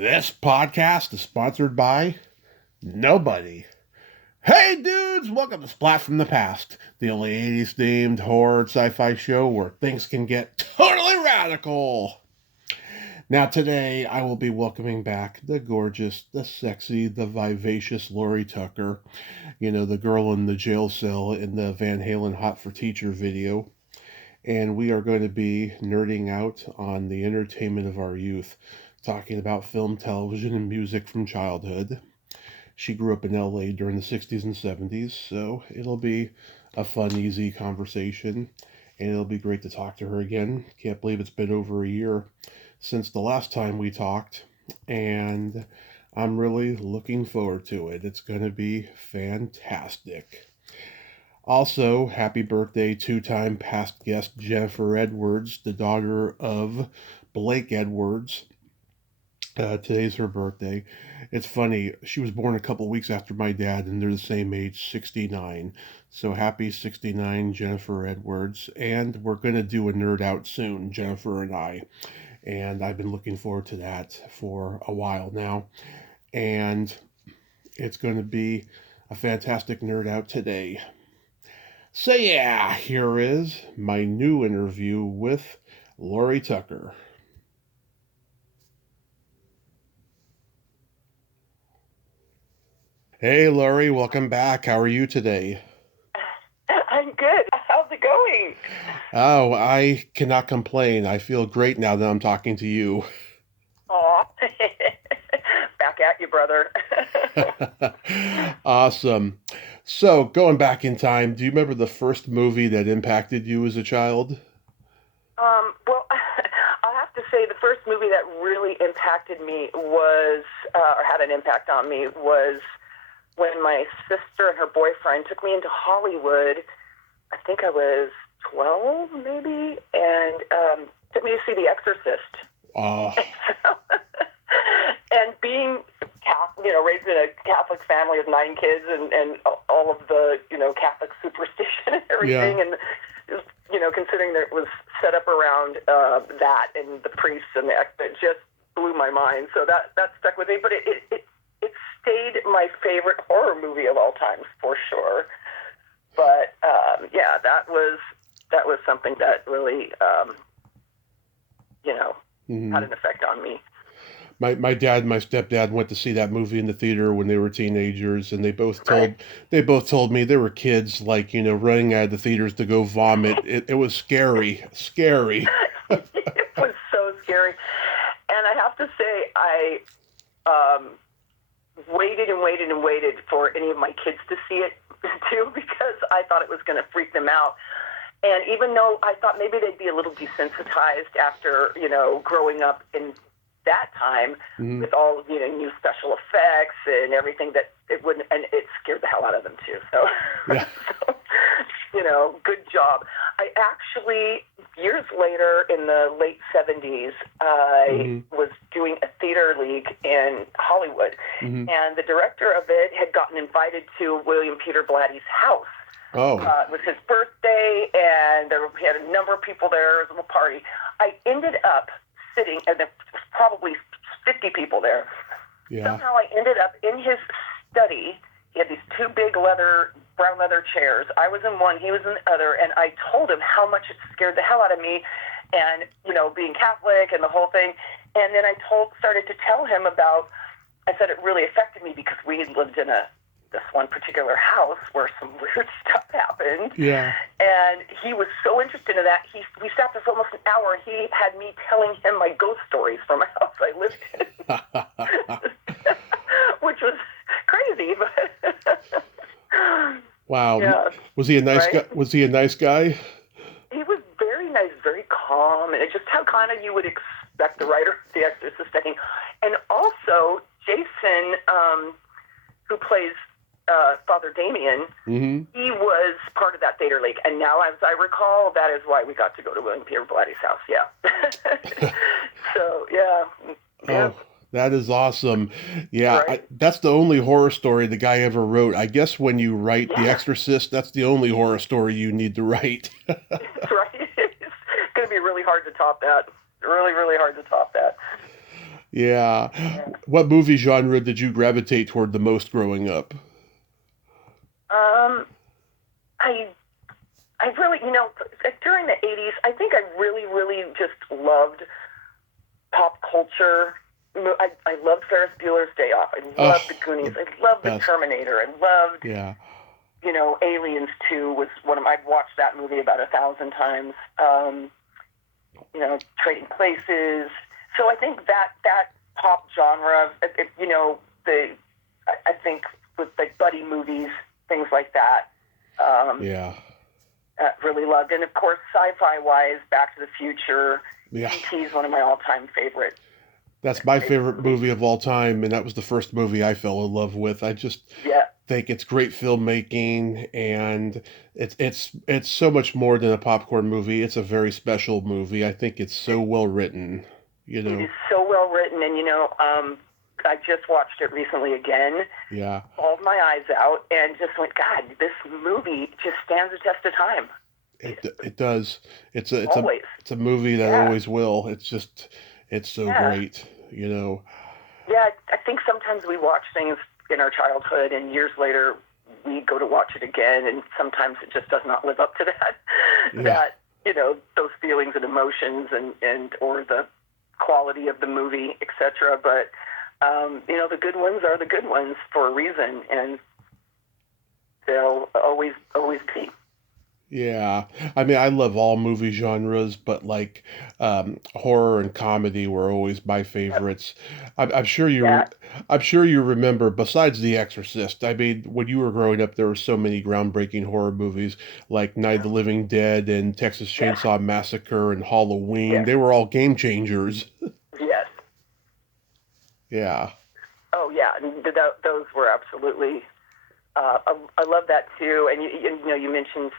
This podcast is sponsored by nobody. Hey dudes, welcome to Splat from the Past, the only 80s themed horror sci-fi show where things can get totally radical. Now today I will be welcoming back the gorgeous, the sexy, the vivacious Lori Tucker. You know, the girl in the jail cell in the Van Halen Hot for Teacher video. And we are going to be nerding out on the entertainment of our youth, talking about film, television, and music from childhood. She grew up in LA during the 60s and 70s, so it'll be a fun, easy conversation, and it'll be great to talk to her again. Can't believe it's been over a year since the last time we talked, and I'm really looking forward to it. It's going to be fantastic. Also, happy birthday two-time past guest Jennifer Edwards, the daughter of Blake Edwards. Today's her birthday. It's funny, she was born a couple weeks after my dad, and they're the same age, 69. So happy 69, Jennifer Edwards. And we're going to do a nerd out soon, Jennifer and I. And I've been looking forward to that for a while now. And it's going to be a fantastic nerd out today. So yeah, here is my new interview with Lori Tucker. Hey Lori, welcome back. How are you today? I'm good. How's it going? Oh, I cannot complain. I feel great now that I'm talking to you. Aw. Back at you, brother. Awesome. So, going back in time, do you remember the first movie that impacted you as a child? Well, I'll have to say the first movie that really impacted me was, or had an impact on me, was when my sister and her boyfriend took me into Hollywood. I think I was 12, maybe, and took me to see The Exorcist. Oh, And being Catholic, raised in a Catholic family of 9 kids and all of the, Catholic superstition and everything, yeah. and, considering that it was set up around that and the priests and it just blew my mind. So that stuck with me, but it stayed my favorite horror movie of all time, for sure. But, yeah, that was something that really, had an effect on me. My dad and my stepdad went to see that movie in the theater when they were teenagers, and Right. they both told me they were kids, like, running out of the theaters to go vomit. It was scary, scary. It was so scary. And I have to say, I waited and waited and waited for any of my kids to see it, too, because I thought it was going to freak them out. And even though I thought maybe they'd be a little desensitized after, growing up in that time Mhm. with all new special effects and everything, that it wouldn't, and it scared the hell out of them too. So, Yeah. so good job. I actually, years later in the late 70s, I Mhm. was doing a theater league in Hollywood, Mhm. and the director of it had gotten invited to William Peter Blatty's house. Oh. It was his birthday, and he had a number of people there. It was a little party. I ended up sitting, and there was probably 50 people there. Yeah. Somehow I ended up in his study. He had these 2 big brown leather chairs. I was in one, he was in the other, and I told him how much it scared the hell out of me, and, being Catholic and the whole thing. And then I started to tell him I said it really affected me because we lived in this one particular house where some weird stuff happened. Yeah. And he was so interested in that. We sat there for almost an hour. He had me telling him my ghost stories from a house I lived in, which was crazy. But Wow. yeah, Was he a nice right? guy? Was he a nice guy? He was very nice, very calm, and it's just how kind of you would expect the writer of The Exorcist, I think. And also, Jason, who plays Father Damien, Mm-hmm. he was part of that theater league. And now, as I recall, that is why we got to go to William Peter Blatty's house. Yeah. So, yeah. Yeah. Oh, that is awesome. Yeah, Right. that's the only horror story the guy ever wrote. I guess when you write The Yeah. Exorcist, that's the only horror story you need to write. Right. It's going to be really hard to top that. Really, really hard to top that. Yeah. Yeah. What movie genre did you gravitate toward the most growing up? Um, I I really, during the 80s, I think I really, really just loved pop culture. I loved Ferris Bueller's Day Off. I loved The Oh, Goonies. the I loved The best. Terminator. I loved, Yeah. Aliens 2 was one of my, I've watched that movie about 1,000 times. Trading Places. So I think that pop genre, I think with like buddy movies, things like that, Yeah. really loved. And of course, sci-fi wise, Back to the Future, Yeah. E.T. is one of my all-time That's my favorite favorite movies. movie of all time, and that was the first movie I fell in love with. I just Yeah, think it's great filmmaking, and it's so much more than a popcorn movie. It's a very special movie. I think it's so well written, you it know. is so well written, and I just watched it recently again, Yeah, bawled my eyes out, and just went, God, this movie just stands the test of time. it does. Always. It's a movie that Yeah. always will. It's so Yeah. great, you know. Yeah, I think sometimes we watch things in our childhood, and years later we go to watch it again, and sometimes it just does not live up to that. Yeah, That those feelings and emotions, and or the quality of the movie, etc. But the good ones are the good ones for a reason, and they'll always be. yeah. I mean, I love all movie genres, but like horror and comedy were always my Yep. favorites. I'm sure Yeah. I'm sure you remember. Besides The Exorcist, I mean, when you were growing up, there were so many groundbreaking horror movies like Night of Yeah. the Living Dead and Texas Yeah. Chainsaw Massacre and Halloween. Yes. They were all game changers. Yes. Yeah, Oh yeah. Those were absolutely. I love that too. And you mentioned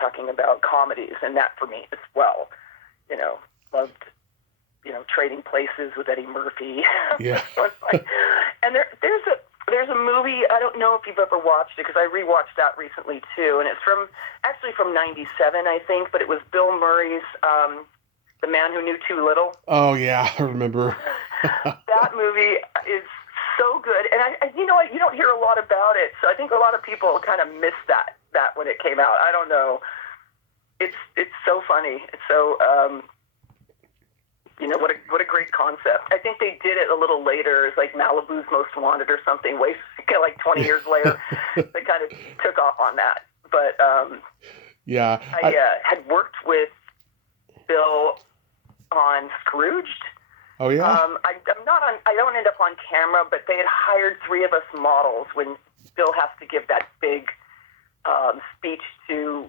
talking about comedies, and that for me as well. Loved Trading Places with Eddie Murphy. yeah. And there's a movie, I don't know if you've ever watched it, because I rewatched that recently too, and it's from '97, I think, but it was Bill Murray's The Man Who Knew Too Little. Oh yeah, I remember. That movie is so good, and you don't hear a lot about it, so I think a lot of people kind of missed that when it came out. I don't know. It's so funny. It's so what a great concept. I think they did it a little later. It's like Malibu's Most Wanted or something, way like 20 years later. They kind of took off on that. But Yeah, I had worked with Bill on Scrooged. oh yeah. I'm not on. I don't end up on camera, but they had hired three of us models when Bill has to give that big speech to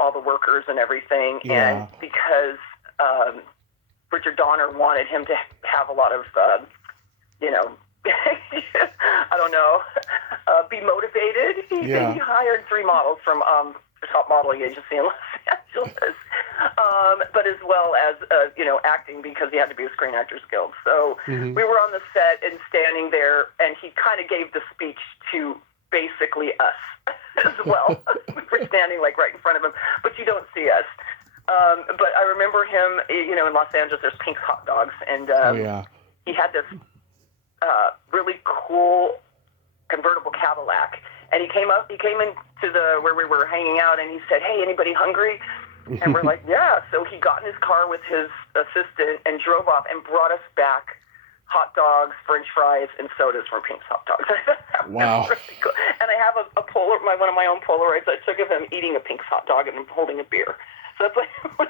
all the workers and everything, Yeah. and because Richard Donner wanted him to have a lot of I don't know, be motivated. Yeah. He hired three models from the top modeling agency in Los Angeles, but as well as acting, because he had to be a Screen Actors Guild. So Hmm. we were on the set and standing there, and he kind of gave the speech to basically us as well. We were standing like right in front of him, but you don't see us. But I remember him, in Los Angeles, there's Pink's Hot Dogs, and Oh yeah. he had this really cool convertible Cadillac. And he came into where we were hanging out, and he said, "Hey, anybody hungry?" And we're like, "Yeah." So he got in his car with his assistant and drove off and brought us back hot dogs, French fries, and sodas from Pink's Hot Dogs. That was Wow. really cool. And I have one of my own Polaroids I took of him eating a Pink's hot dog and holding a beer. So that's like one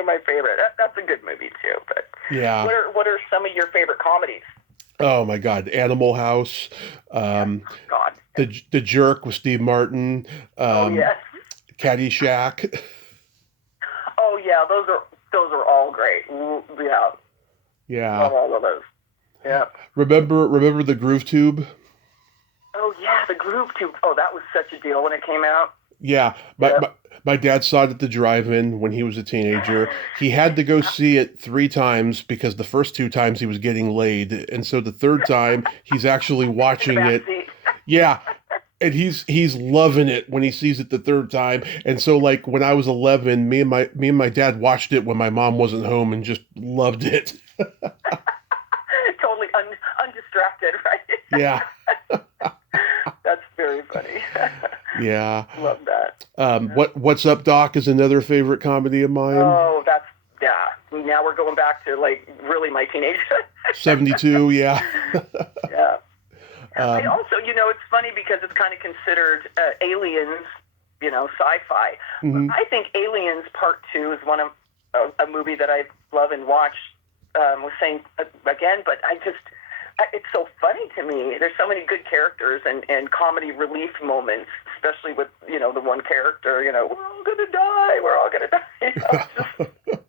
of my favorite. That's a good movie too. But Yeah. what are some of your favorite comedies? Oh my God. Animal House. Um, God. the Jerk with Steve Martin. Oh yes. Caddyshack. Oh yeah. Those are all great. Yeah. Yeah. Love all of those. Yeah. Remember the Groove Tube? Oh yeah, the Groove Tube. Oh, that was such a deal when it came out. Yeah. Yep. My dad saw it at the drive-in when he was a teenager. He had to go see it 3 times because the first 2 times he was getting laid, and so the third time he's actually In the watching back it. seat. Yeah. and he's loving it when he sees it the third time. And so, like, when I was 11, me and my dad watched it when my mom wasn't home and just loved it. Totally undistracted, right? Yeah. That's very funny. Yeah. Love that. What's Up, Doc is another favorite comedy of mine. Oh, that's, yeah. Now we're going back to, like, really my teenagehood. 72, yeah. Yeah. I Um, also, it's funny because it's kind of considered Aliens, sci-fi. mhm. I think Aliens Part 2 is one of a movie that I love and watch. Was saying again, but it's so funny to me. There's so many good characters and comedy relief moments, especially with, the one character, we're all going to die. We're all going to die.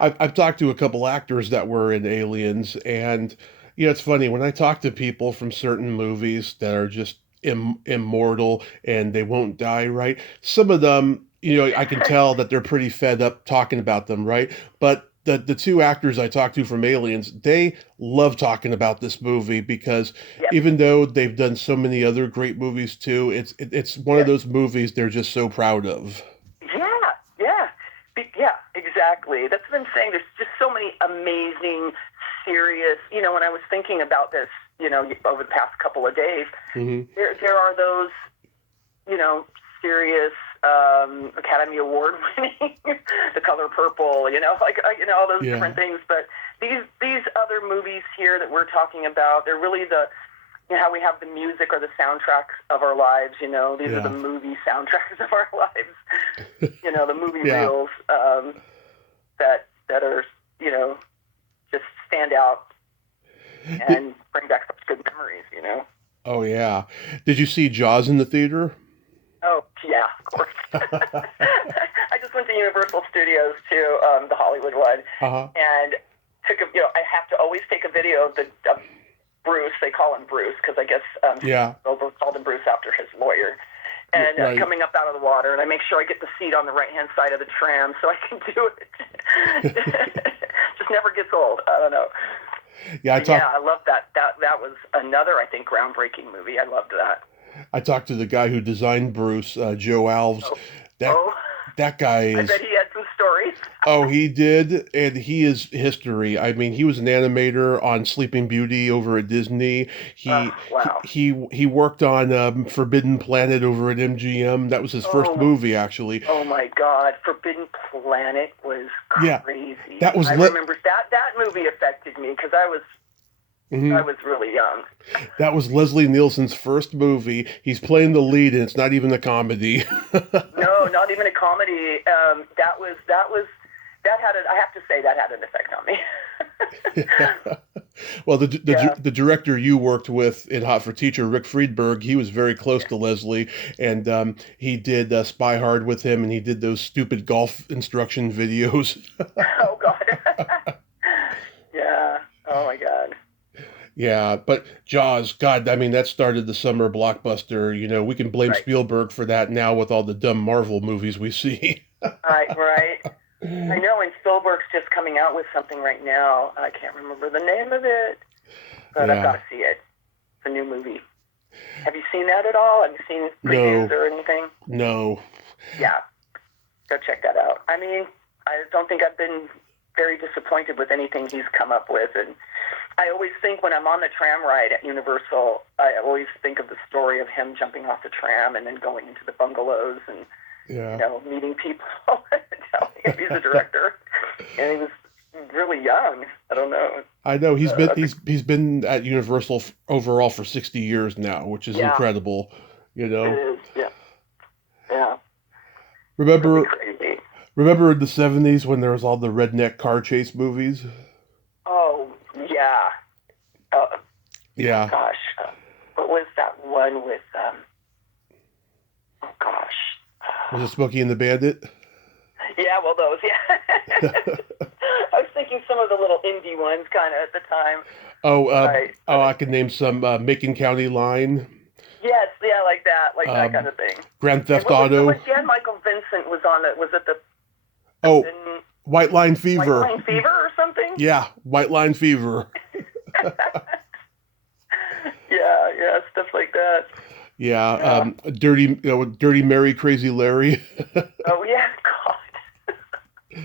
I've talked to a couple actors that were in Aliens, and it's funny when I talk to people from certain movies that are just immortal and they won't die, right? Some of them, I can tell that they're pretty fed up talking about them, right? But the two actors I talked to from Aliens, they love talking about this movie because Yep. even though they've done so many other great movies too, it's one of those movies they're just so proud of. Yeah, yeah. Yeah, exactly. That's what I'm saying. There's just so many amazing, serious, when I was thinking about this, over the past couple of days, Hmm. there are those, serious, Academy Award winning, The Color Purple, all those Yeah. different things. But these other movies here that we're talking about, they're really how we have the music or the soundtracks of our lives, these are the movie soundtracks of our lives, the movie reels that are, just stand out and bring back such good memories. Oh yeah. Did you see Jaws in the theater? Oh, yeah, of course. I just went to Universal Studios to the Hollywood one, Uh-huh. and took I have to always take a video of Bruce. They call him Bruce because I guess Yeah. Spielberg called him Bruce after his lawyer. And Right. coming up out of the water, and I make sure I get the seat on the right-hand side of the tram so I can do it. Just never gets old. I don't know. Yeah, I love that. That was another, I think, groundbreaking movie. I loved that. I talked to the guy who designed Bruce, Joe Alves. Oh. That Oh. that guy I is. bet he had some stories. Oh, he did, and he is history. I mean, he was an animator on Sleeping Beauty over at Disney. Wow. He worked on Forbidden Planet over at MGM. That was his first movie, actually. Oh my God, Forbidden Planet was Yeah, crazy. that was I remember that movie affected me because I was really young. That was Leslie Nielsen's first movie. He's playing the lead, and it's not even a comedy. No, not even a comedy. That had I have to say that had an effect on me. Well, the director you worked with in Hot for Teacher, Rick Friedberg, he was very close to Leslie, and he did Spy Hard with him, and he did those stupid golf instruction videos. Oh God. Yeah. Oh my God. Yeah, but Jaws, God, I mean, that started the summer blockbuster. We can blame Right. Spielberg for that now with all the dumb Marvel movies we see. Right. I know, and Spielberg's just coming out with something right now. I can't remember the name of it, but I've got to see it. It's a new movie. Have you seen that at all? Have you seen previews or anything? No. Yeah. Go check that out. I mean, I don't think I've been very disappointed with anything he's come up with. And I always think when I'm on the tram ride at Universal, I always think of the story of him jumping off the tram and then going into the bungalows and meeting people. He's a director, and he was really young. I don't know. I know he's been at Universal overall for 60 years now, which is incredible. It is, yeah. Remember Really crazy. Remember in the 70s when there was all the redneck car chase movies? Oh yeah. Yeah. Gosh, what was that one with? Oh gosh. Was it Smokey and the Bandit? Yeah, well, those, yeah. I was thinking some of the little indie ones kind of at the time. I can name some. Macon County Line. Yes, yeah, like that kind of thing. Grand Theft Auto. Again, Michael Vincent was on it. Was it the... White Line Fever. White Line Fever or something? Yeah, White Line Fever. yeah, stuff like that. Yeah, Yeah. Dirty Mary, Crazy Larry. Oh yeah, God. uh,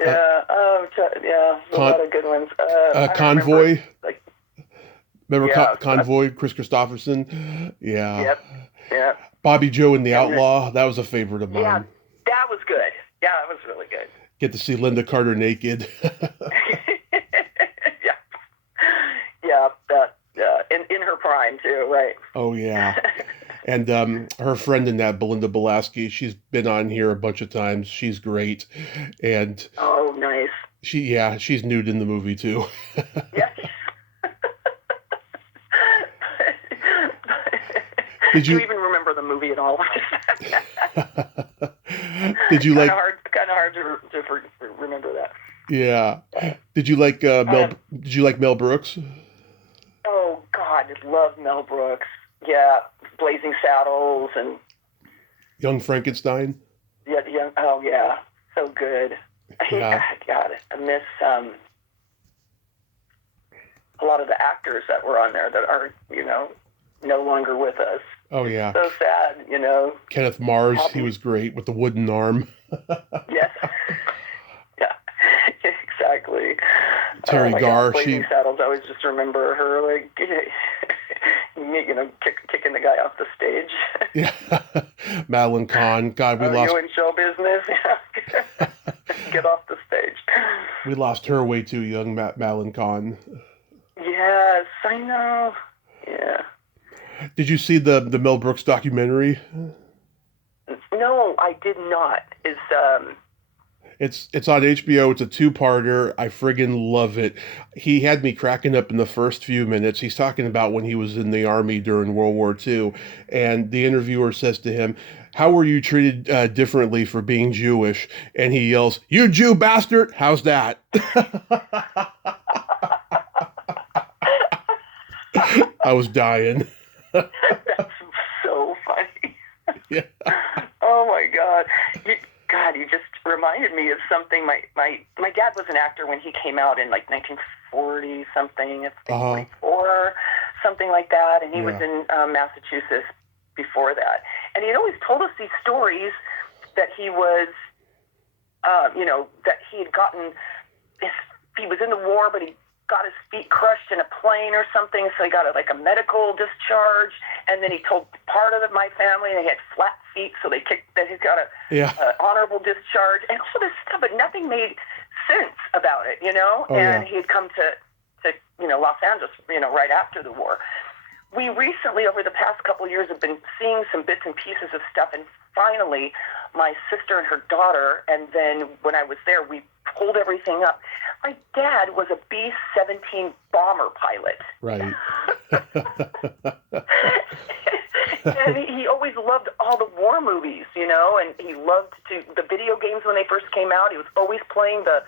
Yeah. Oh, yeah. A Con lot of good ones. I don't remember. Convoy. Like, Remember yeah. Convoy, Chris Christopherson? Yeah. Yep. Yep. Bobby Joe and the And Outlaw. That was a favorite of yeah, mine. that was good. Yeah, that was really good. Get to see Linda Carter naked. Yeah. Yeah. That. In her prime too, right? Oh yeah. And her friend in that, Belinda Belaski, she's been on here a bunch of times. She's great. And Oh, nice. she's nude in the movie too. Yes. Did Do you you even remember the movie at all? Did you like Kind of hard to remember that. Yeah. Did you like Um, Did you like Mel Brooks? oh God, I love Mel Brooks. Yeah, Blazing Saddles and Young Frankenstein? yeah, yeah. Oh yeah, so good. Yeah. God, I miss a lot of the actors that were on there that are no longer with us. Oh yeah. So sad, Kenneth Mars, he Happy. was great with the wooden arm. Yes. Yeah, exactly. Oh Terry my Garr, God, Blazing Saddles. I always just remember her like, kicking the guy off the stage. yeah. Madeline Kahn. God, Are you in show business? Get off the stage. we lost her way too young, Madeline Kahn. Yes, I know. Yeah. Did you see the Mel Brooks documentary? No, I did not. It's on HBO. It's a two-parter. I friggin' love it. He had me cracking up in the first few minutes. He's talking about when he was in the army during World War II, and the interviewer says to him, "How were you treated differently for being Jewish?" And he yells, "You Jew bastard! How's that?" I was dying. That's so funny. Yeah. Oh my God. God, you just reminded me of something. My dad was an actor when he came out in like 1940 something, I think 44, something like that, and he was in Massachusetts before that. And he'd always told us these stories that he was, that he had gotten he was in the war, but he got his feet crushed in a plane or something, so he got a medical discharge, and then he told part of my family they had flat feet, so he got a honorable discharge, and all this stuff, but nothing made sense about it, and he had come to Los Angeles, right after the war. We recently, over the past couple of years, have been seeing some bits and pieces of stuff, and finally, my sister and her daughter, and then when I was there, we pulled everything up. My dad was a B-17 bomber pilot. Right. And he always loved all the war movies, and he loved the video games when they first came out. He was always playing the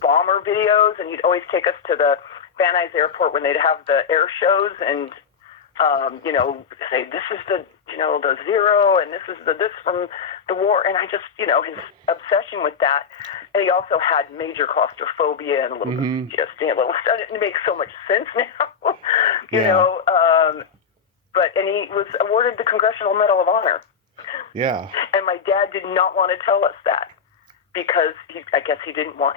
bomber videos, and he'd always take us to the Van Nuys Airport when they'd have the air shows, and say, this is the Zero, and this is this from the war. And I just, his obsession with that. And he also had major claustrophobia and a little bit of PTSD, a little stuff. It makes so much sense now, you know. And he was awarded the Congressional Medal of Honor. Yeah. And my dad did not want to tell us that because I guess he didn't want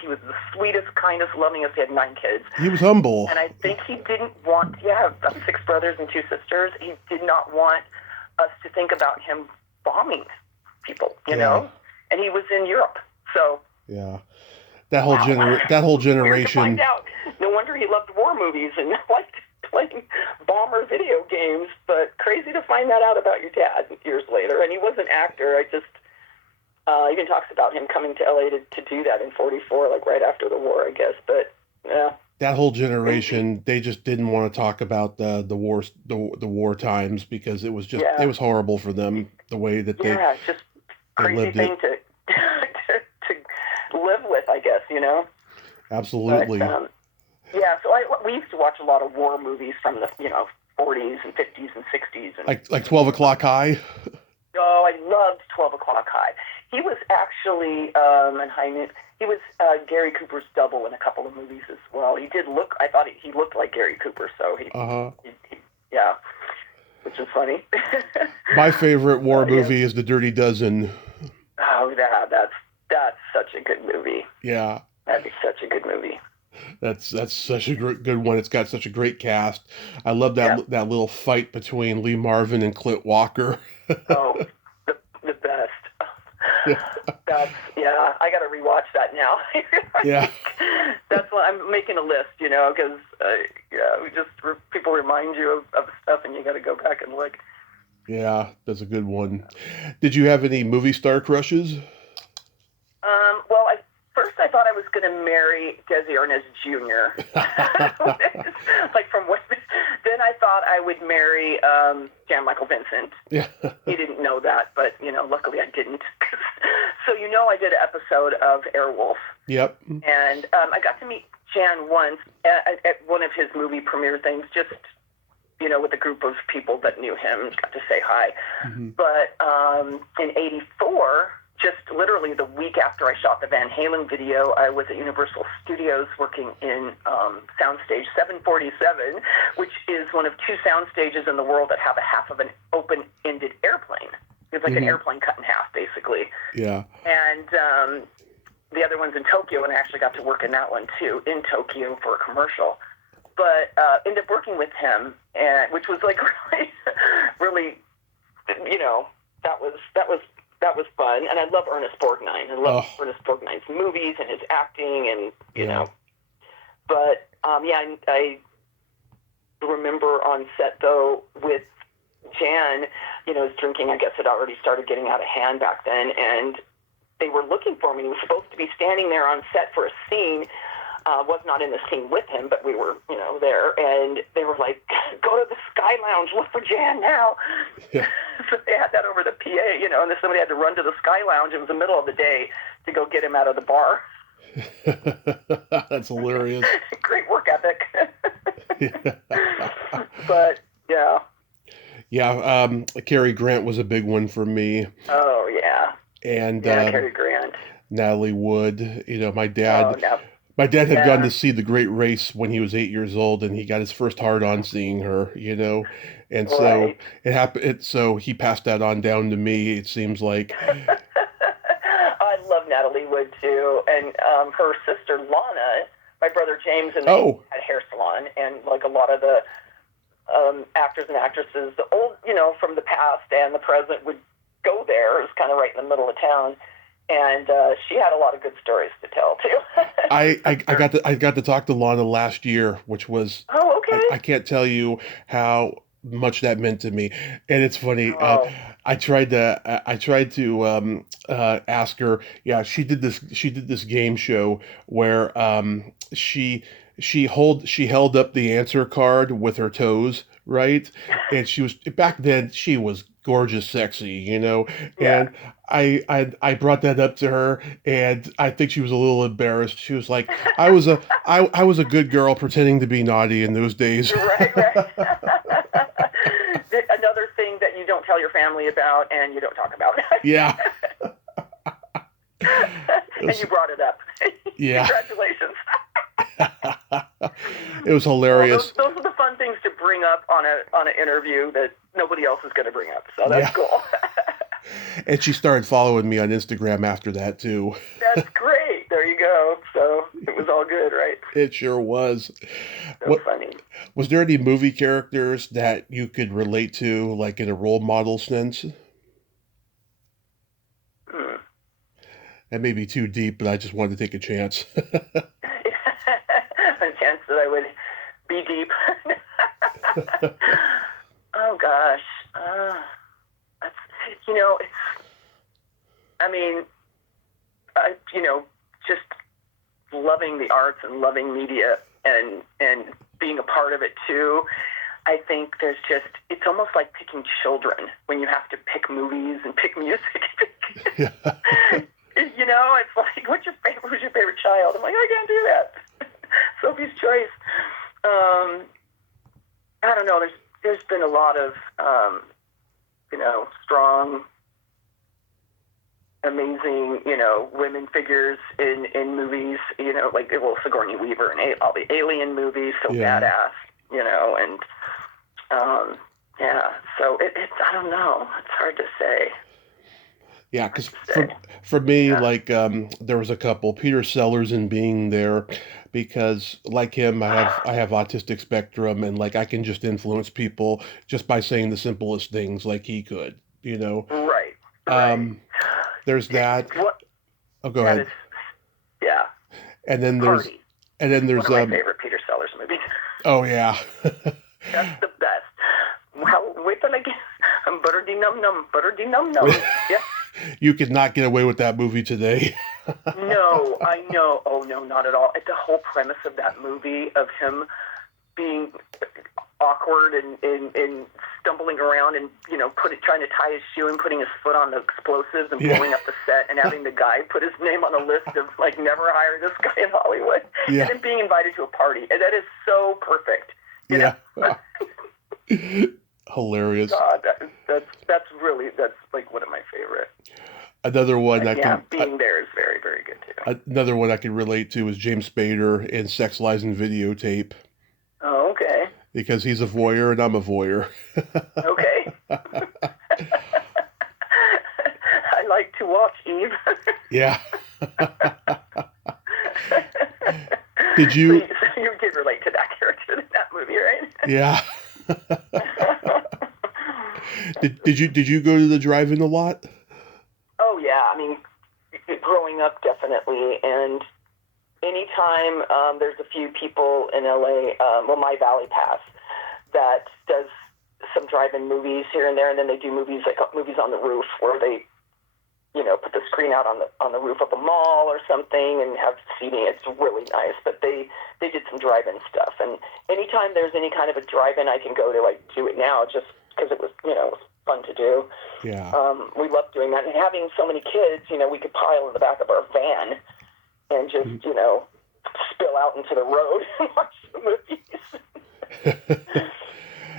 he was the sweetest, kindest, lovingest. He had 9 kids. He was humble. And I think he didn't want, 6 brothers and 2 sisters. He did not want us to think about him bombing people, you know? And he was in Europe, so. Yeah. That whole generation. Weird to find out. No wonder he loved war movies and liked playing bomber video games, but crazy to find that out about your dad years later. And he was an actor. I just, even talks about him coming to LA to do that in 44, like right after the war, I guess. But yeah, that whole generation, they just didn't want to talk about the war times because it was just it was horrible for them the way that it's just crazy thing to live with, I guess, Absolutely. But, so we used to watch a lot of war movies from the 40s and 50s and 60s, and like 12 O'Clock High. Oh, I loved 12 O'Clock High. He was actually, he was Gary Cooper's double in a couple of movies as well. He did look, I thought he looked like Gary Cooper, so he which is funny. My favorite war Yeah. movie is The Dirty Dozen. Oh, yeah, that's such a good movie. Yeah, That'd be such a good movie. that's such a good one. It's got such a great cast. I love Yeah. that little fight between Lee Marvin and Clint Walker. Oh, the best. Yeah. Yeah. I got to rewatch that now. Yeah. That's why I'm making a list, because people remind you of stuff, and you got to go back and look. Yeah, that's a good one. Did you have any movie star crushes? Well, first I thought I was going to marry Desi Arnaz Jr. Like from what? Then I thought I would marry Jan Michael Vincent. Yeah. He didn't know that, but luckily I didn't. So I did an episode of Airwolf. Yep. And I got to meet Jan once at one of his movie premiere things, just with a group of people that knew him, got to say hi. Mm-hmm. But in '84. Just literally the week after I shot the Van Halen video, I was at Universal Studios working in Soundstage 747, which is one of two sound stages in the world that have a half of an open-ended airplane. It's like an airplane cut in half, basically. Yeah. And the other one's in Tokyo, and I actually got to work in that one, too, in Tokyo for a commercial. But ended up working with him, which was like really, that was fun, and I love Ernest Borgnine. I love Ernest Borgnine's movies and his acting, and you know. But I remember on set though with Jan, his drinking, I guess, had already started getting out of hand back then, and they were looking for me. He was supposed to be standing there on set for a scene. Was not in the scene with him, but we were, there, and they were like, "Go to the Sky Lounge, look for Jan now." Yeah. So they had that over the PA, and then somebody had to run to the Sky Lounge. It was the middle of the day to go get him out of the bar. That's hilarious. Great work ethic. But yeah. Yeah, Cary Grant was a big one for me. Oh yeah. And Cary Grant. Natalie Wood. My dad. Oh, no. My dad had gone to see The Great Race when he was 8 years old, and he got his first hard-on seeing her, and so it happened. So he passed that on down to me. It seems like. I love Natalie Wood too, and her sister Lana, my brother James, and they had a hair salon, and like a lot of the actors and actresses, the old, from the past and the present, would go there. It was kind of right in the middle of town. And she had a lot of good stories to tell too. I got to talk to Lana last year, which was I can't tell you how much that meant to me. And it's funny. I tried to ask her. Yeah, she did this game show where she held up the answer card with her toes, right? And she was back then. She was gorgeous, sexy, and I brought that up to her, and I think she was a little embarrassed. She was like, I was a good girl pretending to be naughty in those days. Right. Another thing that you don't tell your family about and you don't talk about. Yeah. And you brought it up. Yeah. Congratulations. It was hilarious. Those are the fun things to bring up on an interview that nobody else is going to bring up. So that's cool. And she started following me on Instagram after that too. That's great. There you go. So it was all good, right? It sure was. So funny. Was there any movie characters that you could relate to, like in a role model sense? That may be too deep, but I just wanted to take a chance. A chance that I would be deep. Oh gosh. That's, just loving the arts and loving media and being a part of it too. I think it's almost like picking children when you have to pick movies and pick music. Yeah. It's like, who's your favorite child? I'm like, I can't do that. Sophie's Choice. I don't know. There's been a lot of, strong, amazing, women figures in movies, like, Sigourney Weaver and all the Alien movies, so badass, and, Yeah. So it's I don't know. It's hard to say. Yeah, because for me, like there was a couple, Peter Sellers and being there, because like him, I have autistic spectrum, and like I can just influence people just by saying the simplest things, like he could, you know. Right. Right. Um, there's that. What? Oh, go That is. ahead. Yeah. And then there's Party. and then One there's of my favorite Peter Sellers movies. oh yeah. That's the best. How wait till I get butter de num num, butter de num num. Yeah. You could not get away with that movie today. No, I know. Oh no, not at all. The whole premise of that movie of him being awkward and stumbling around and trying to tie his shoe and putting his foot on the explosives and blowing up the set and having the guy put his name on a list of like never hire this guy in Hollywood and then being invited to a party, and that is so perfect. You know? Hilarious. God, that's like one of my favorite. Another one being there is very, very good too. Another one I can relate to is James Spader in Sex, Lies, and Videotape. Oh, okay. Because he's a voyeur and I'm a voyeur. Okay. I like to watch Eve. Yeah. Did you? So you did relate to that character in that movie, right? Yeah. Did you go to the drive-in a lot? Oh yeah, I mean, growing up definitely, and anytime there's a few people in LA, my Valley Pass, that does some drive-in movies here and there, and then they do movies like movies on the roof where they, put the screen out on the roof of a mall or something and have seating. It's really nice, but they did some drive-in stuff, and anytime there's any kind of a drive-in I can go to, I do it now just because it was fun to do. Yeah. We love doing that, and having so many kids, we could pile in the back of our van and just, spill out into the road and watch the movies.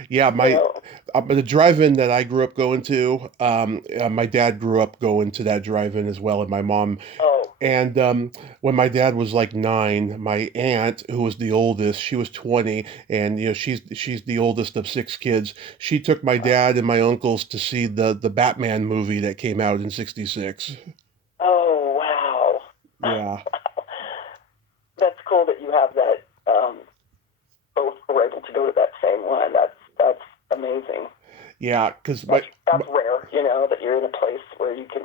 Yeah, the drive-in that I grew up going to, my dad grew up going to that drive-in as well, and my mom. Oh. And when my dad was like 9, my aunt, who was the oldest, she was 20, and she's the oldest of 6 kids. She took my dad and my uncles to see the Batman movie that came out in '66. Oh wow! Yeah. That's cool that you have that. Both were able to go to that same one. That's amazing. Yeah, because that's rare. That you're in a place where you can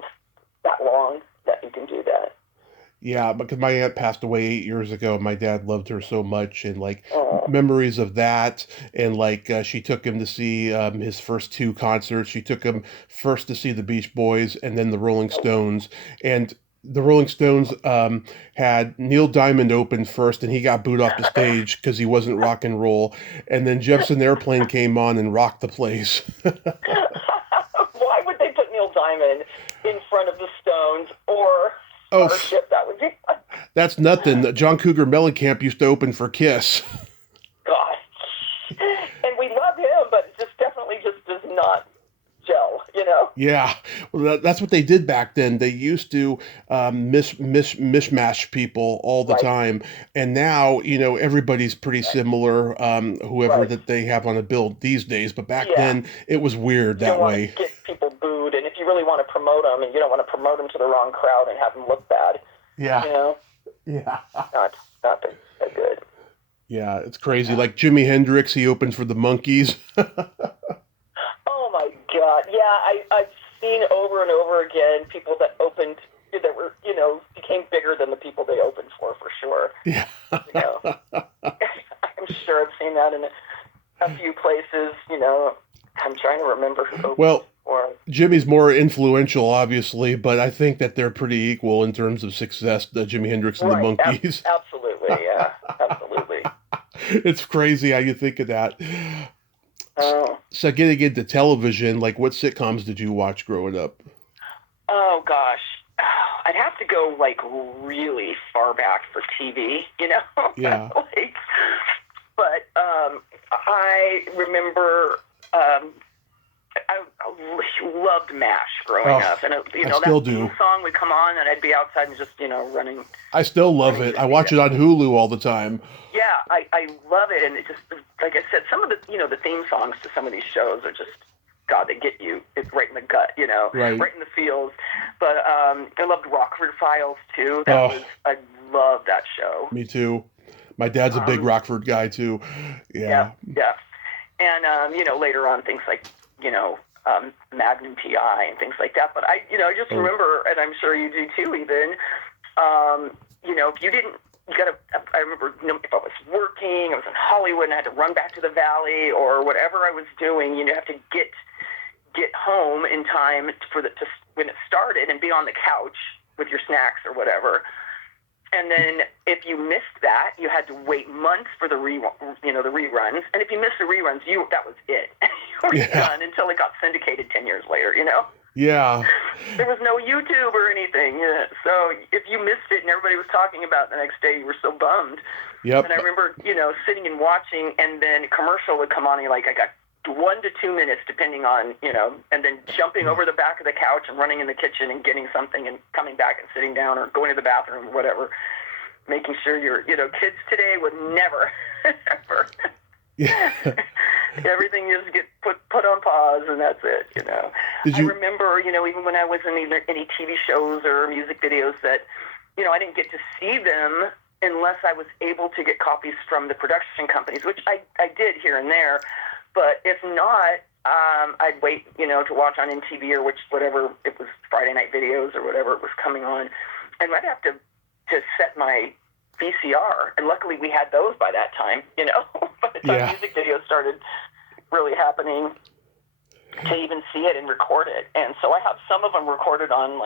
that long that you can do that. Yeah, because my aunt passed away 8 years ago. My dad loved her so much, and like memories of that, and like she took him to see his first 2 concerts. She took him first to see the Beach Boys, and then the Rolling Stones. And the Rolling Stones had Neil Diamond open first, and he got booed off the stage because he wasn't rock and roll. And then Jefferson Airplane came on and rocked the place. Why would they put Neil Diamond in front of the Stones or Starship? That would be fun. That's nothing. John Cougar Mellencamp used to open for Kiss. God. And we love him, but it just definitely just does not gel, Yeah, well, that's what they did back then. They used to mishmash people all the time, and now everybody's pretty similar. Whoever that they have on a bill these days, but back then it was weird that way. You don't want to get people booed, and if you really want to promote them, and you don't want to promote them to the wrong crowd and have them look bad. Yeah. Yeah. Not that good. Yeah, it's crazy. Like Jimi Hendrix, he opened for the Monkees. Oh my God! Yeah, I've seen over and over again people that opened that were became bigger than the people they opened for sure. Yeah. I'm sure I've seen that in a few places. I'm trying to remember who opened. Well, for. Jimmy's more influential, obviously, but I think that they're pretty equal in terms of success. Jimi Hendrix and the Monkees. Absolutely, yeah, absolutely. It's crazy how you think of that. Oh. So getting into television, like what sitcoms did you watch growing up? Oh gosh, I'd have to go like really far back for TV, Yeah. But I remember I loved MASH growing up, and I still that do. song would come on, and I'd be outside and just running. I still love it. I watch it on Hulu all the time. Yeah, I love it, and it just, like I said, some of the, the theme songs to some of these shows are just, God, they get you. It's right in the gut, Right. right in the feels. But I loved Rockford Files too. I love that show. Me too. My dad's a big Rockford guy too. Yeah. Yeah. And later on things like Magnum PI and things like that. But I just remember, and I'm sure you do too, even if you didn't. I remember if I was working, I was in Hollywood, and I had to run back to the Valley or whatever I was doing. You have to get home in time for when it started and be on the couch with your snacks or whatever. And then if you missed that, you had to wait months for the reruns. And if you missed the reruns, that was it. You were done until it got syndicated 10 years later. Yeah. There was no YouTube or anything. Yeah. So if you missed it and everybody was talking about it the next day, you were so bummed. Yep. And I remember, sitting and watching, and then a commercial would come on, and I got 1 to 2 minutes, depending on, and then jumping over the back of the couch and running in the kitchen and getting something and coming back and sitting down or going to the bathroom or whatever, making sure kids today would never, ever. Yeah. Everything just get put on pause, and that's it, I remember, even when I was in any TV shows or music videos that, I didn't get to see them unless I was able to get copies from the production companies, which I did here and there. But if not, I'd wait, to watch on MTV or whatever, it was Friday Night Videos or whatever it was coming on. And I'd have to set my VCR. And luckily we had those by that time, by the time music videos started really happening, to even see it and record it. And so I have some of them recorded on,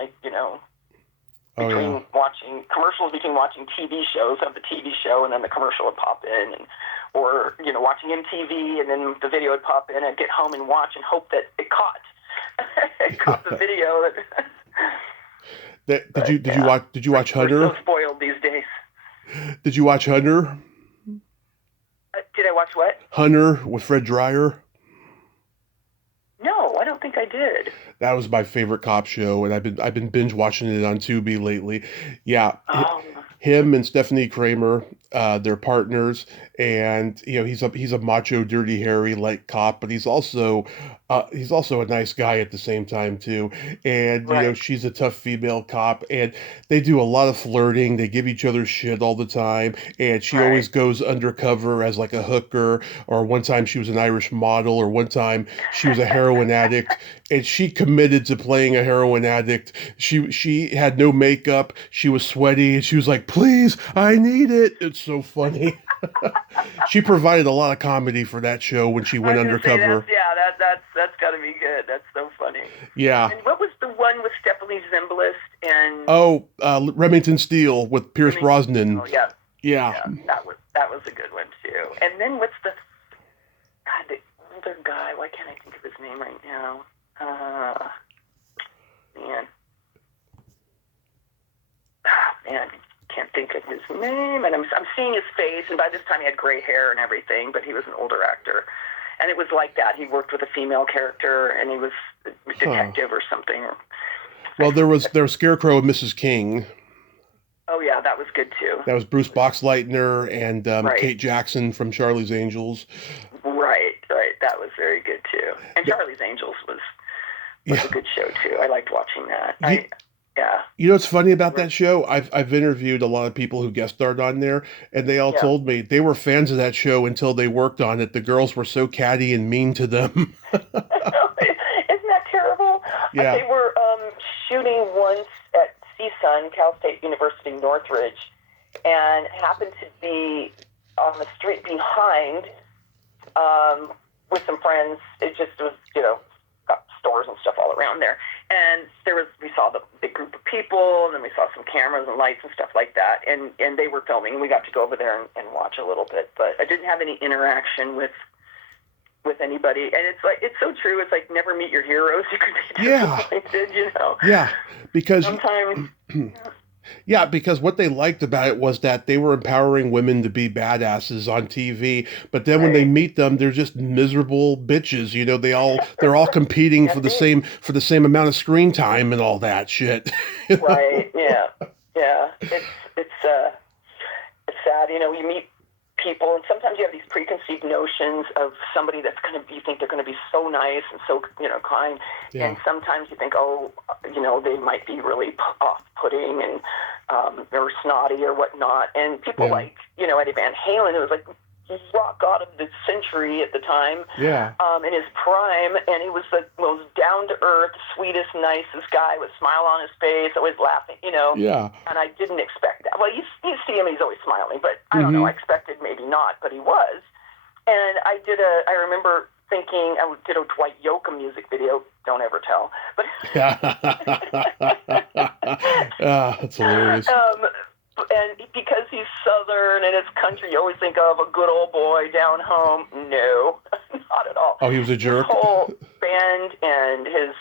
between watching TV shows, of the TV show, and then the commercial would pop in, or watching MTV, and then the video would pop in, and get home and watch and hope that it caught the video. Did you watch Hunter? We're so spoiled these days. Did you watch Hunter? Did I watch what? Hunter with Fred Dryer. No, I don't think I did. That was my favorite cop show, and I've been binge watching it on Tubi lately. Yeah, him and Stephanie Kramer, they're partners, and he's a macho, dirty Harry like cop, but he's also a nice guy at the same time too. And she's a tough female cop, and they do a lot of flirting. They give each other shit all the time, and she always goes undercover as like a hooker. Or one time she was an Irish model, or one time she was a heroin addict, and she committed to playing a heroin addict. She had no makeup. She was sweaty, and she was like, "Please, I need it." It's so funny. She provided a lot of comedy for that show when she went undercover. That's got to be good. That's so funny. Yeah. And what was the one with Stephanie Zimbalist and? Remington Steele with Pierce Brosnan. Oh, yeah. Yeah. That was a good one too. And then what's the older guy? Why can't I think of his name right now? Man, can't think of his name. And I'm seeing his face, and by this time he had gray hair and everything, but he was an older actor. And it was like that. He worked with a female character, and he was a detective or something. Well, there was Scarecrow and Mrs. King. Oh, yeah, that was good, too. That was Bruce Boxleitner and Kate Jackson from Charlie's Angels. Right. That was very good, too. And Charlie's Angels was a good show, too. I liked watching that. You know what's funny about that show? I've interviewed a lot of people who guest starred on there, and they all told me they were fans of that show until they worked on it. The girls were so catty and mean to them. Isn't that terrible? Yeah. They were shooting once at CSUN, Cal State University, Northridge, and happened to be on the street behind with some friends. It just was, got stores and stuff all around there. And we saw the big group of people, and then we saw some cameras and lights and stuff like that. And they were filming, and we got to go over there and watch a little bit. But I didn't have any interaction with anybody. And it's so true. It's like never meet your heroes. You could be disappointed, Yeah, because sometimes. Yeah, because what they liked about it was that they were empowering women to be badasses on TV, but then when they meet them, they're just miserable bitches. They're all competing for the same amount of screen time and all that shit. Right? Yeah. It's sad. You meet people, and sometimes you have these preconceived notions of somebody that's going to, you think they're going to be so nice and so, kind. Yeah. And sometimes you think, oh, they might be really off-putting and or snotty or whatnot. And people like, Eddie Van Halen, who was like rock god of the century at the time, in his prime, and he was the most down-to-earth, sweetest, nicest guy with a smile on his face, always laughing, Yeah. And I didn't expect that. Well, you see him, he's always smiling, but I don't know, I expected maybe not, but he was. And I remember thinking, I did a Dwight Yoakam music video, don't ever tell, but that's hilarious. And because he's Southern and it's country, you always think of a good old boy down home. No, not at all. Oh, he was a jerk? His whole band and his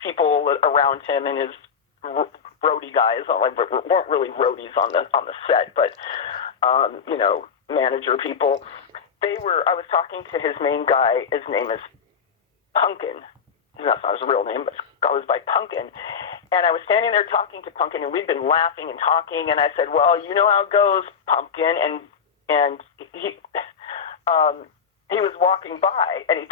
people around him and his roadie guys, weren't really roadies on the set, but, manager people. I was talking to his main guy. His name is Punkin. That's not his real name, but goes by Punkin. And I was standing there talking to Pumpkin, and we'd been laughing and talking, and I said, well, you know how it goes, Pumpkin. And he was walking by, and he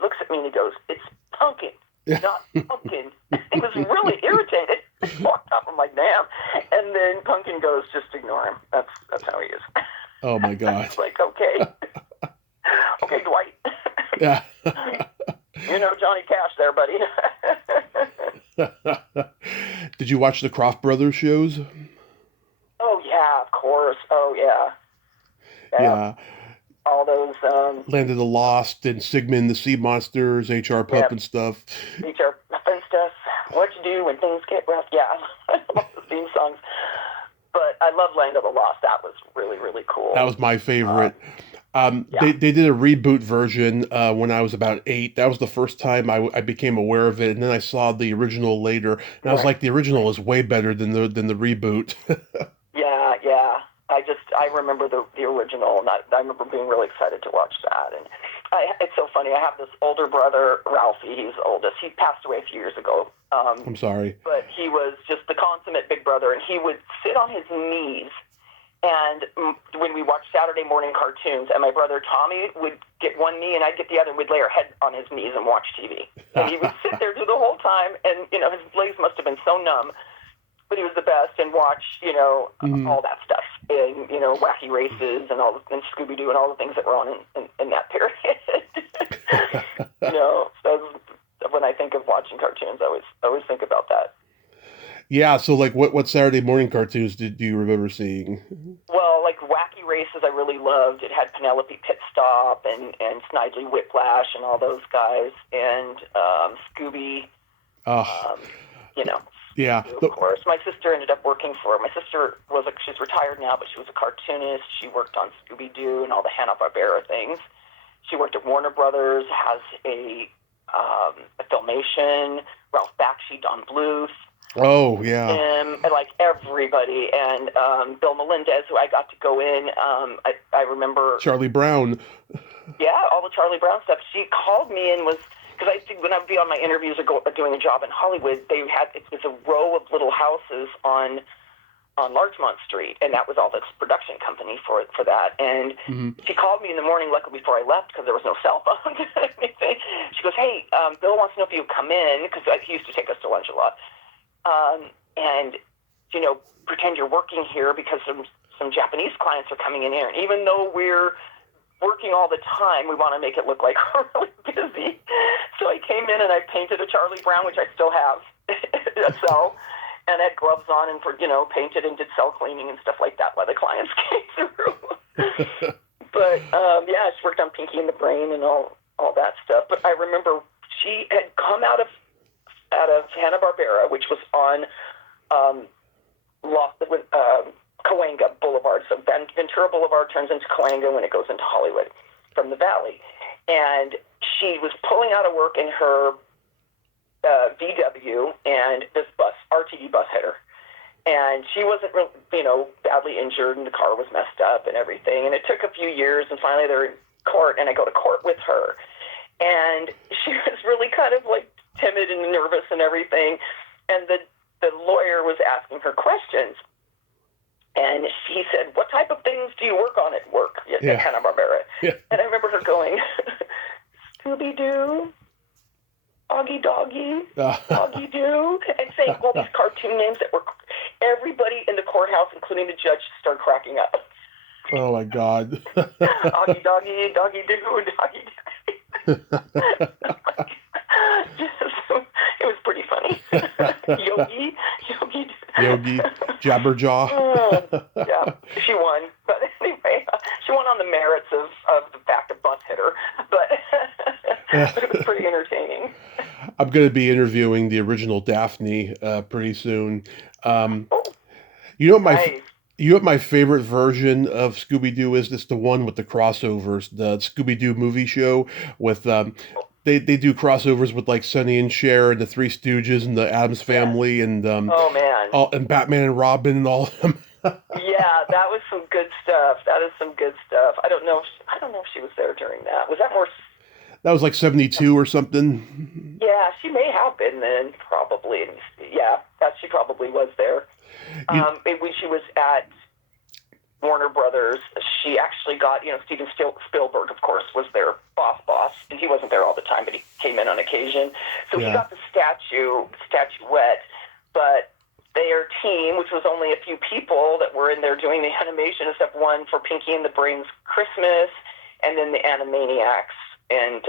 looks at me, and he goes, it's Pumpkin, not Pumpkin. He was really irritated. He walked up, I'm like, damn. And then Pumpkin goes, just ignore him. That's how he is. Oh, my God. I was like, okay. Okay, Dwight. Yeah. Johnny Cash there, buddy. Did you watch the Kroft Brothers shows? Oh, yeah, of course. Oh, yeah. Yeah. All those... Land of the Lost and Sigmund the Sea Monsters, HR Pup and stuff. HR Pup and stuff. What you do when things get rough. Yeah, I love the theme songs. But I love Land of the Lost. That was really, really cool. That was my favorite. They did a reboot version when I was about 8. That was the first time I became aware of it, and then I saw the original later, and I was like, the original is way better than the reboot. Yeah. I remember the original, and I remember being really excited to watch that. And it's so funny. I have this older brother, Ralphie. He's the oldest. He passed away a few years ago. I'm sorry. But he was just the consummate big brother, and he would sit on his knees. And when we watched Saturday morning cartoons, and my brother Tommy would get one knee and I'd get the other, and we'd lay our head on his knees and watch TV. And he would sit there the whole time, and, his legs must have been so numb, but he was the best, and watch, all that stuff, and, Wacky Races and and Scooby-Doo and all the things that were on in that period. So when I think of watching cartoons, I always think about that. Yeah, so like what Saturday morning cartoons do you remember seeing? Well, like Wacky Races I really loved. It had Penelope Pitstop and Snidely Whiplash and all those guys, and Scooby, Yeah. Of course. My sister ended up working my sister she's retired now, but she was a cartoonist. She worked on Scooby-Doo and all the Hanna-Barbera things. She worked at Warner Brothers, has a Filmation, Ralph Bakshi, Don Bluth. Oh, yeah. And like everybody, and Bill Melendez, who I got to go in. I remember Charlie Brown. Yeah, all the Charlie Brown stuff. She called me and because I think when I would be on my interviews or doing a job in Hollywood, it was a row of little houses on Larchmont Street, and that was all the production company for that. And she called me in the morning, luckily before I left, because there was no cell phone or anything. She goes, hey, Bill wants to know if you would come in, because he used to take us to lunch a lot. And pretend you're working here because some Japanese clients are coming in here. And even though we're working all the time, we want to make it look like we're really busy. So I came in and I painted a Charlie Brown, which I still have a cell, and had gloves on and painted and did cell cleaning and stuff like that while the clients came through. But she worked on Pinky and the Brain and all that stuff. But I remember she had come out of Hanna-Barbera, which was on Cahuenga Boulevard. So Ventura Boulevard turns into Cahuenga when it goes into Hollywood from the valley. And she was pulling out of work in her VW, and this RTD bus hit her. And she wasn't, badly injured, and the car was messed up and everything. And it took a few years, and finally they're in court, and I go to court with her. And she was really kind of like timid and nervous and everything. And the lawyer was asking her questions. And he said, what type of things do you at Hanna-Barbera. Yeah. And I remember her going, Scooby-Doo, Augie Doggy, Augie Doo, and saying all these cartoon names that were, everybody in the courthouse, including the judge, started cracking up. Oh my God. Augie Doggy, Doggy Doo, Doggy Doggy. It was pretty funny. Yogi. Yogi, Jabberjaw. Yeah, she won. But anyway, she won on the merits of the fact of bus hit her. But it was pretty entertaining. I'm going to be interviewing the original Daphne pretty soon. You know what Nice. you know what my favorite version of Scooby-Doo is? It's the one with the crossovers, the Scooby-Doo movie show with they do crossovers with like Sonny and Cher and the Three Stooges and the Addams Family and Oh man. and Batman and Robin and all of them. Yeah, that was some good stuff. That is some good stuff. I don't know if she was there during that. Was that more? That was like 72 or something. Yeah, she may have been then, probably. Yeah, she probably was there. When she was at Warner Brothers, she actually got, Steven Spielberg, of course, was their boss, and he wasn't there all the time, but he came in on occasion. So he got the statuette, but their team, which was only a few people that were in there doing the animation and stuff, won for Pinky and the Brain's Christmas, and then the Animaniacs, and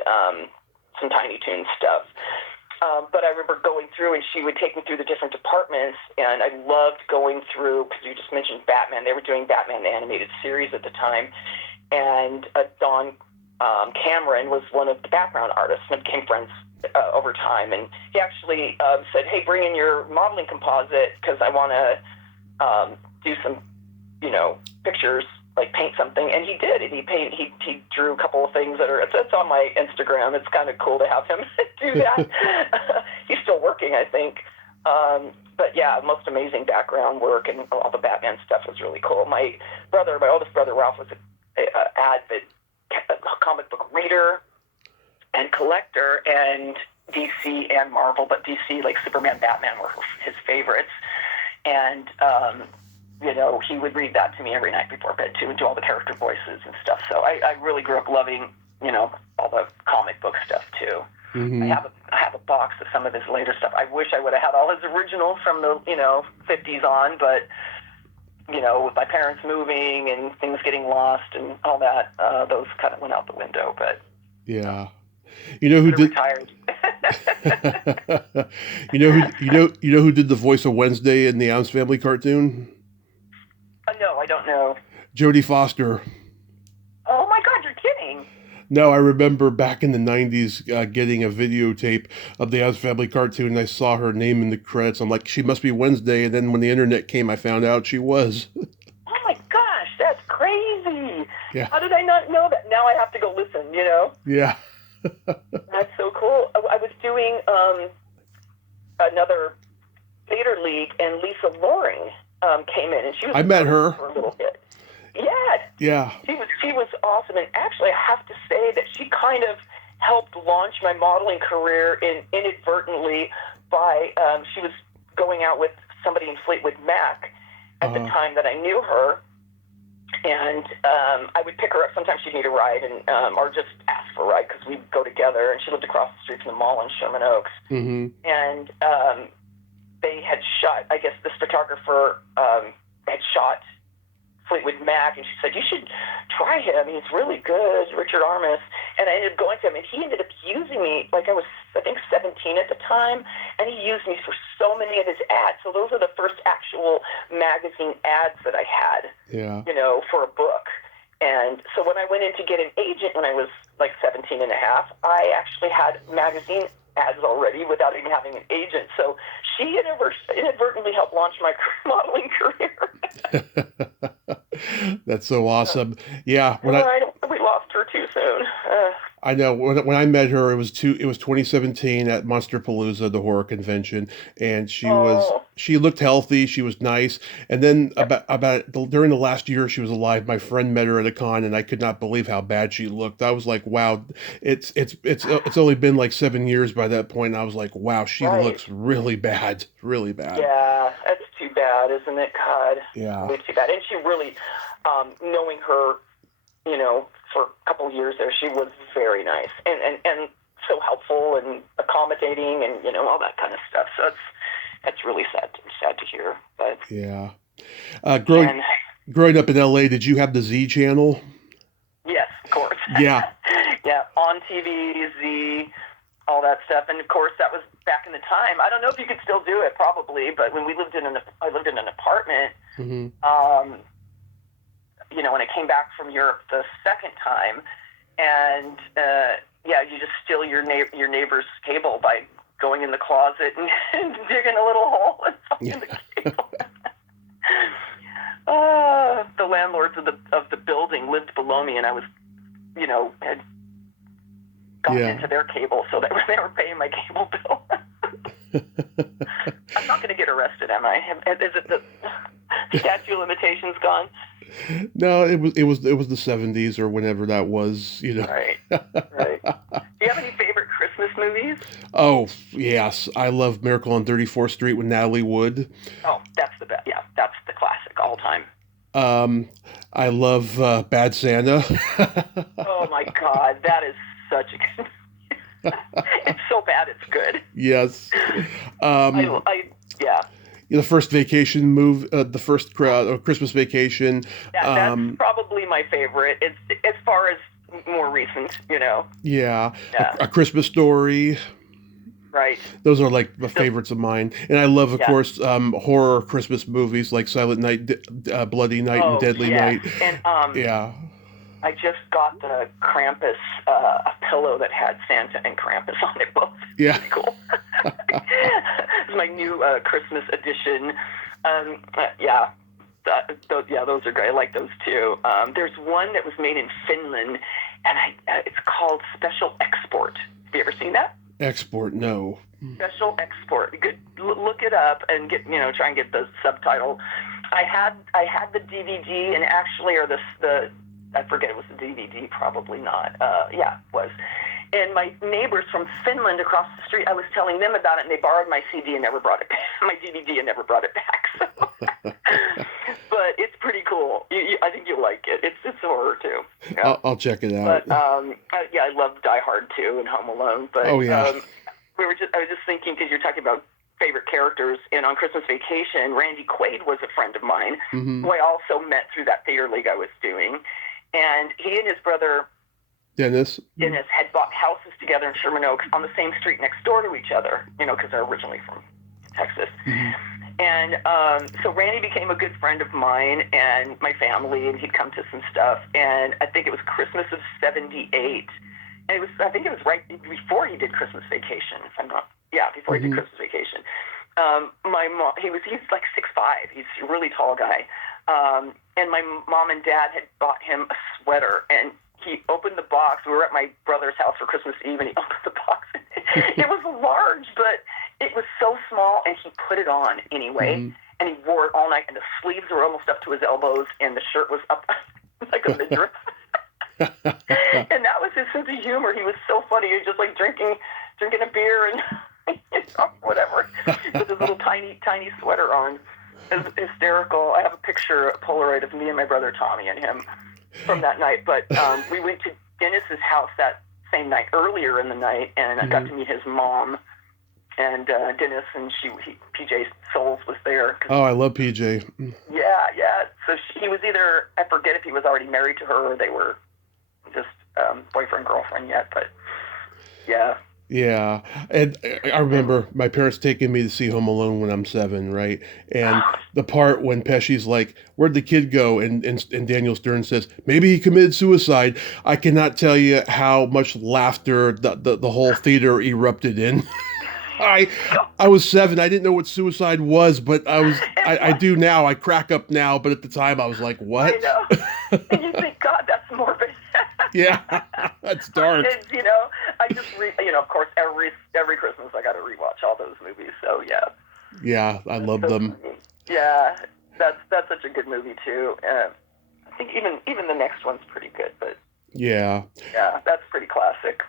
some Tiny Toons stuff. But I remember going through, and she would take me through the different departments, and I loved going through, because you just mentioned Batman. They were doing Batman the animated series at the time, and Don Cameron was one of the background artists, and became friends over time. And he actually said, hey, bring in your modeling composite, because I want to do some, pictures, like paint something. And he did. And he drew a couple of things that it's on my Instagram. It's kind of cool to have him do that. He's still working, I think. But yeah, most amazing background work, and all the Batman stuff was really cool. My oldest brother Ralph, was an avid comic book reader and collector, and DC and Marvel, but DC, like Superman, Batman were his favorites. And he would read that to me every night before bed too, and do all the character voices and stuff. So I really grew up loving, all the comic book stuff too. Mm-hmm. I have a box of some of his later stuff. I wish I would have had all his originals from the 50s on, but with my parents moving and things getting lost and all that, those kind of went out the window. But yeah. You know who did retired. you know who did the voice of Wednesday in the Addams Family cartoon? No, I don't know. Jodie Foster. Oh my God, you're kidding. No, I remember back in the 90s getting a videotape of the Addams Family cartoon, and I saw her name in the credits. I'm like, she must be Wednesday. And then when the internet came, I found out she was. Oh my gosh, that's crazy. Yeah. How did I not know that? Now I have to go listen, Yeah. That's so cool. I was doing another theater league, and Lisa Loring came in, and she was. I met her for a little bit. Yeah. She was awesome, and actually, I have to say that she kind of helped launch my modeling career inadvertently by she was going out with somebody in Fleetwood Mac at the time that I knew her. And I would pick her up. Sometimes she'd need a ride, and or just ask for a ride, because we'd go together. And she lived across the street from the mall in Sherman Oaks. Mm-hmm. And they had shot, I guess this photographer had shot Fleetwood Mac, and she said, you should try him. He's really good, Richard Armis. And I ended up going to him, and he ended up using me, like I was, I think, 17 at the time, and he used me for so many of his ads. So those are the first actual magazine ads that I had, for a book. And so when I went in to get an agent when I was like 17 and a half, I actually had magazine ads already without even having an agent. So she inadvertently helped launch my modeling career. That's so awesome. Yeah. We lost her too soon. I know. When I met her, it was 2017 at Monsterpalooza, the horror convention, and she looked healthy. She was nice. And then about during the last year she was alive, my friend met her at a con, and I could not believe how bad she looked. I was like, wow, it's only been like 7 years by that point. And I was like, wow, she looks really bad, really bad. Yeah, that's too bad, isn't it? God. Yeah. Really too bad. And she really, knowing her for a couple of years there, she was very nice and so helpful and accommodating and, all that kind of stuff. So that's really sad to hear. But yeah. Growing up in LA, did you have the Z channel? Yes, of course. Yeah. Yeah, on TV, Z, all that stuff. And of course, that was back in the time. I don't know if you could still do it, probably, but when I lived in an apartment, Mm-hmm. When I came back from Europe the second time, and you just steal your neighbor's cable by going in the closet and digging a little hole and finding the cable. The landlords of the building lived below me, and I was, had gotten into their cable, so they were paying my cable bill. I'm not going to get arrested, am I? Is it the statute of limitations gone? No, it was the 70s or whenever that was, Right. Do you have any favorite Christmas movies? Oh, yes. I love Miracle on 34th Street with Natalie Wood. Oh, that's the best. Yeah, that's the classic all time. I love Bad Santa. Oh my God, that is such a good it's so bad it's good. Yes. Yeah. The first vacation move, the first Christmas Vacation. That's probably my favorite. It's as far as more recent, Yeah. A Christmas Story. Right. Those are like the favorites of mine. And I love, of course, horror Christmas movies like Silent Night, Bloody Night, and Deadly Night. And yeah. I just got the Krampus, a pillow that had Santa and Krampus on it both. Yeah. Pretty cool. It's my new Christmas edition. Those are great. I like those too. There's one that was made in Finland, and it's called Special Export. Have you ever seen that? Export, no. Special Export. You could look it up and try and get the subtitle. I had the DVD, and actually, or the I forget, it was the DVD, probably not. It was. And my neighbors from Finland across the street, I was telling them about it, and they borrowed my CD and never brought it back. My DVD and never brought it back. So. But it's pretty cool. I think you'll like it. It's horror too. Yeah. I'll check it out. But I love Die Hard too and Home Alone. But oh yeah. I was just thinking, because you're talking about favorite characters, and on Christmas Vacation, Randy Quaid was a friend of mine, who I also met through that theater league I was doing. And he and his brother Dennis had bought houses together in Sherman Oaks on the same street next door to each other, because they're originally from Texas. And so Randy became a good friend of mine and my family, and he'd come to some stuff. And I think it was Christmas of '78, and I think it was right before he did Christmas Vacation. If I'm not, before he did Christmas Vacation. My mom, he's like 6'5", he's a really tall guy. And my mom and dad had bought him a sweater, and he opened the box. We were at my brother's house for Christmas Eve, and he opened the box. It was large, but it was so small, and he put it on anyway, and he wore it all night, and the sleeves were almost up to his elbows, and the shirt was up like a midriff. And that was his sense of humor. He was so funny. He was just like drinking a beer and whatever, with his little tiny sweater on. It was hysterical. I have a picture, a Polaroid of me and my brother Tommy and him from that night. But we went to Dennis's house that same night, earlier in the night, and I got to meet his mom. And Dennis and PJ Souls was there. Oh, I love PJ. Yeah. So he was either, I forget if he was already married to her or they were just boyfriend, girlfriend yet, but yeah. Yeah, and I remember my parents taking me to see Home Alone when I'm 7, right? And the part when Pesci's like, "Where'd the kid go?" and Daniel Stern says, "Maybe he committed suicide." I cannot tell you how much laughter the whole theater erupted in. I was 7. I didn't know what suicide was, but I do now. I crack up now, but at the time I was like, "What?" I know. And you think, God, that's morbid. Yeah, that's dark. Kids, I just of course, every Christmas I got to rewatch all those movies. So yeah. Yeah, I love them. Yeah, that's such a good movie too. I think even the next one's pretty good, but yeah, that's pretty classic.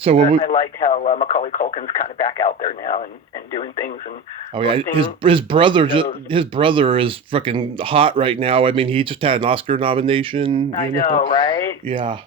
So when I like how Macaulay Culkin's kind of back out there now and doing things and oh yeah, hosting shows. his brother is freaking hot right now. I mean, he just had an Oscar nomination. I know, right? Yeah,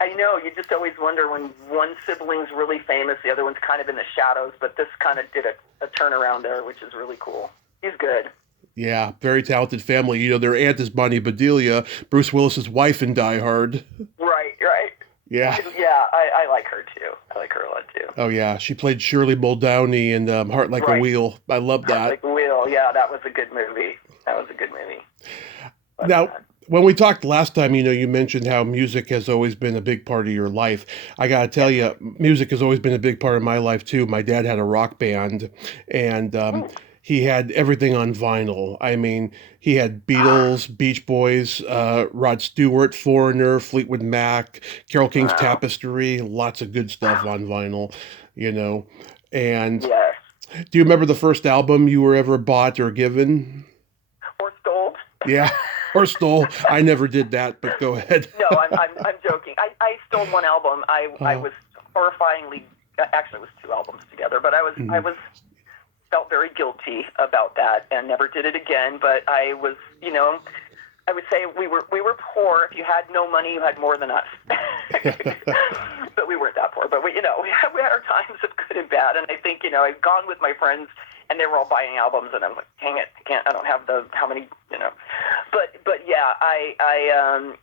I know, you just always wonder when one sibling's really famous, the other one's kind of in the shadows, but this kind of did a turnaround there, which is really cool. He's good. yeah, very talented family. You know, their aunt is Bonnie Bedelia, Bruce Willis's wife in Die Hard. Right, right. Yeah. Yeah, I like her too. I like her a lot too. Oh yeah, she played Shirley Muldowney in Heart Like a Right. Wheel. I love Heart that. Like a Wheel. Yeah, that was a good movie. Love Now, that. when we talked last time, you know, you mentioned how music has always been a big part of your life. I got to tell Yeah. you, music has always been a big part of my life too. My dad had a rock band, and Ooh. he had everything on vinyl. I mean, he had Beatles, Beach Boys, Rod Stewart, Foreigner, Fleetwood Mac, Carole King's Wow. Tapestry, lots of good stuff on vinyl, you know. And Yes. do you remember the first album you were ever bought or given? Or stole. Yeah, or stole. I never did that, but go ahead. No, I'm joking. I stole one album. I was horrifyingly, actually it was two albums together, but I was felt very guilty about that and never did it again. But I was, you know, I would say we were poor. If you had no money, you had more than us. But we weren't that poor. But we, you know, we had our times of good and bad. And I think, you know, I've gone with my friends and they were all buying albums, and I'm like, dang it, I don't have how many, you know. But yeah, I,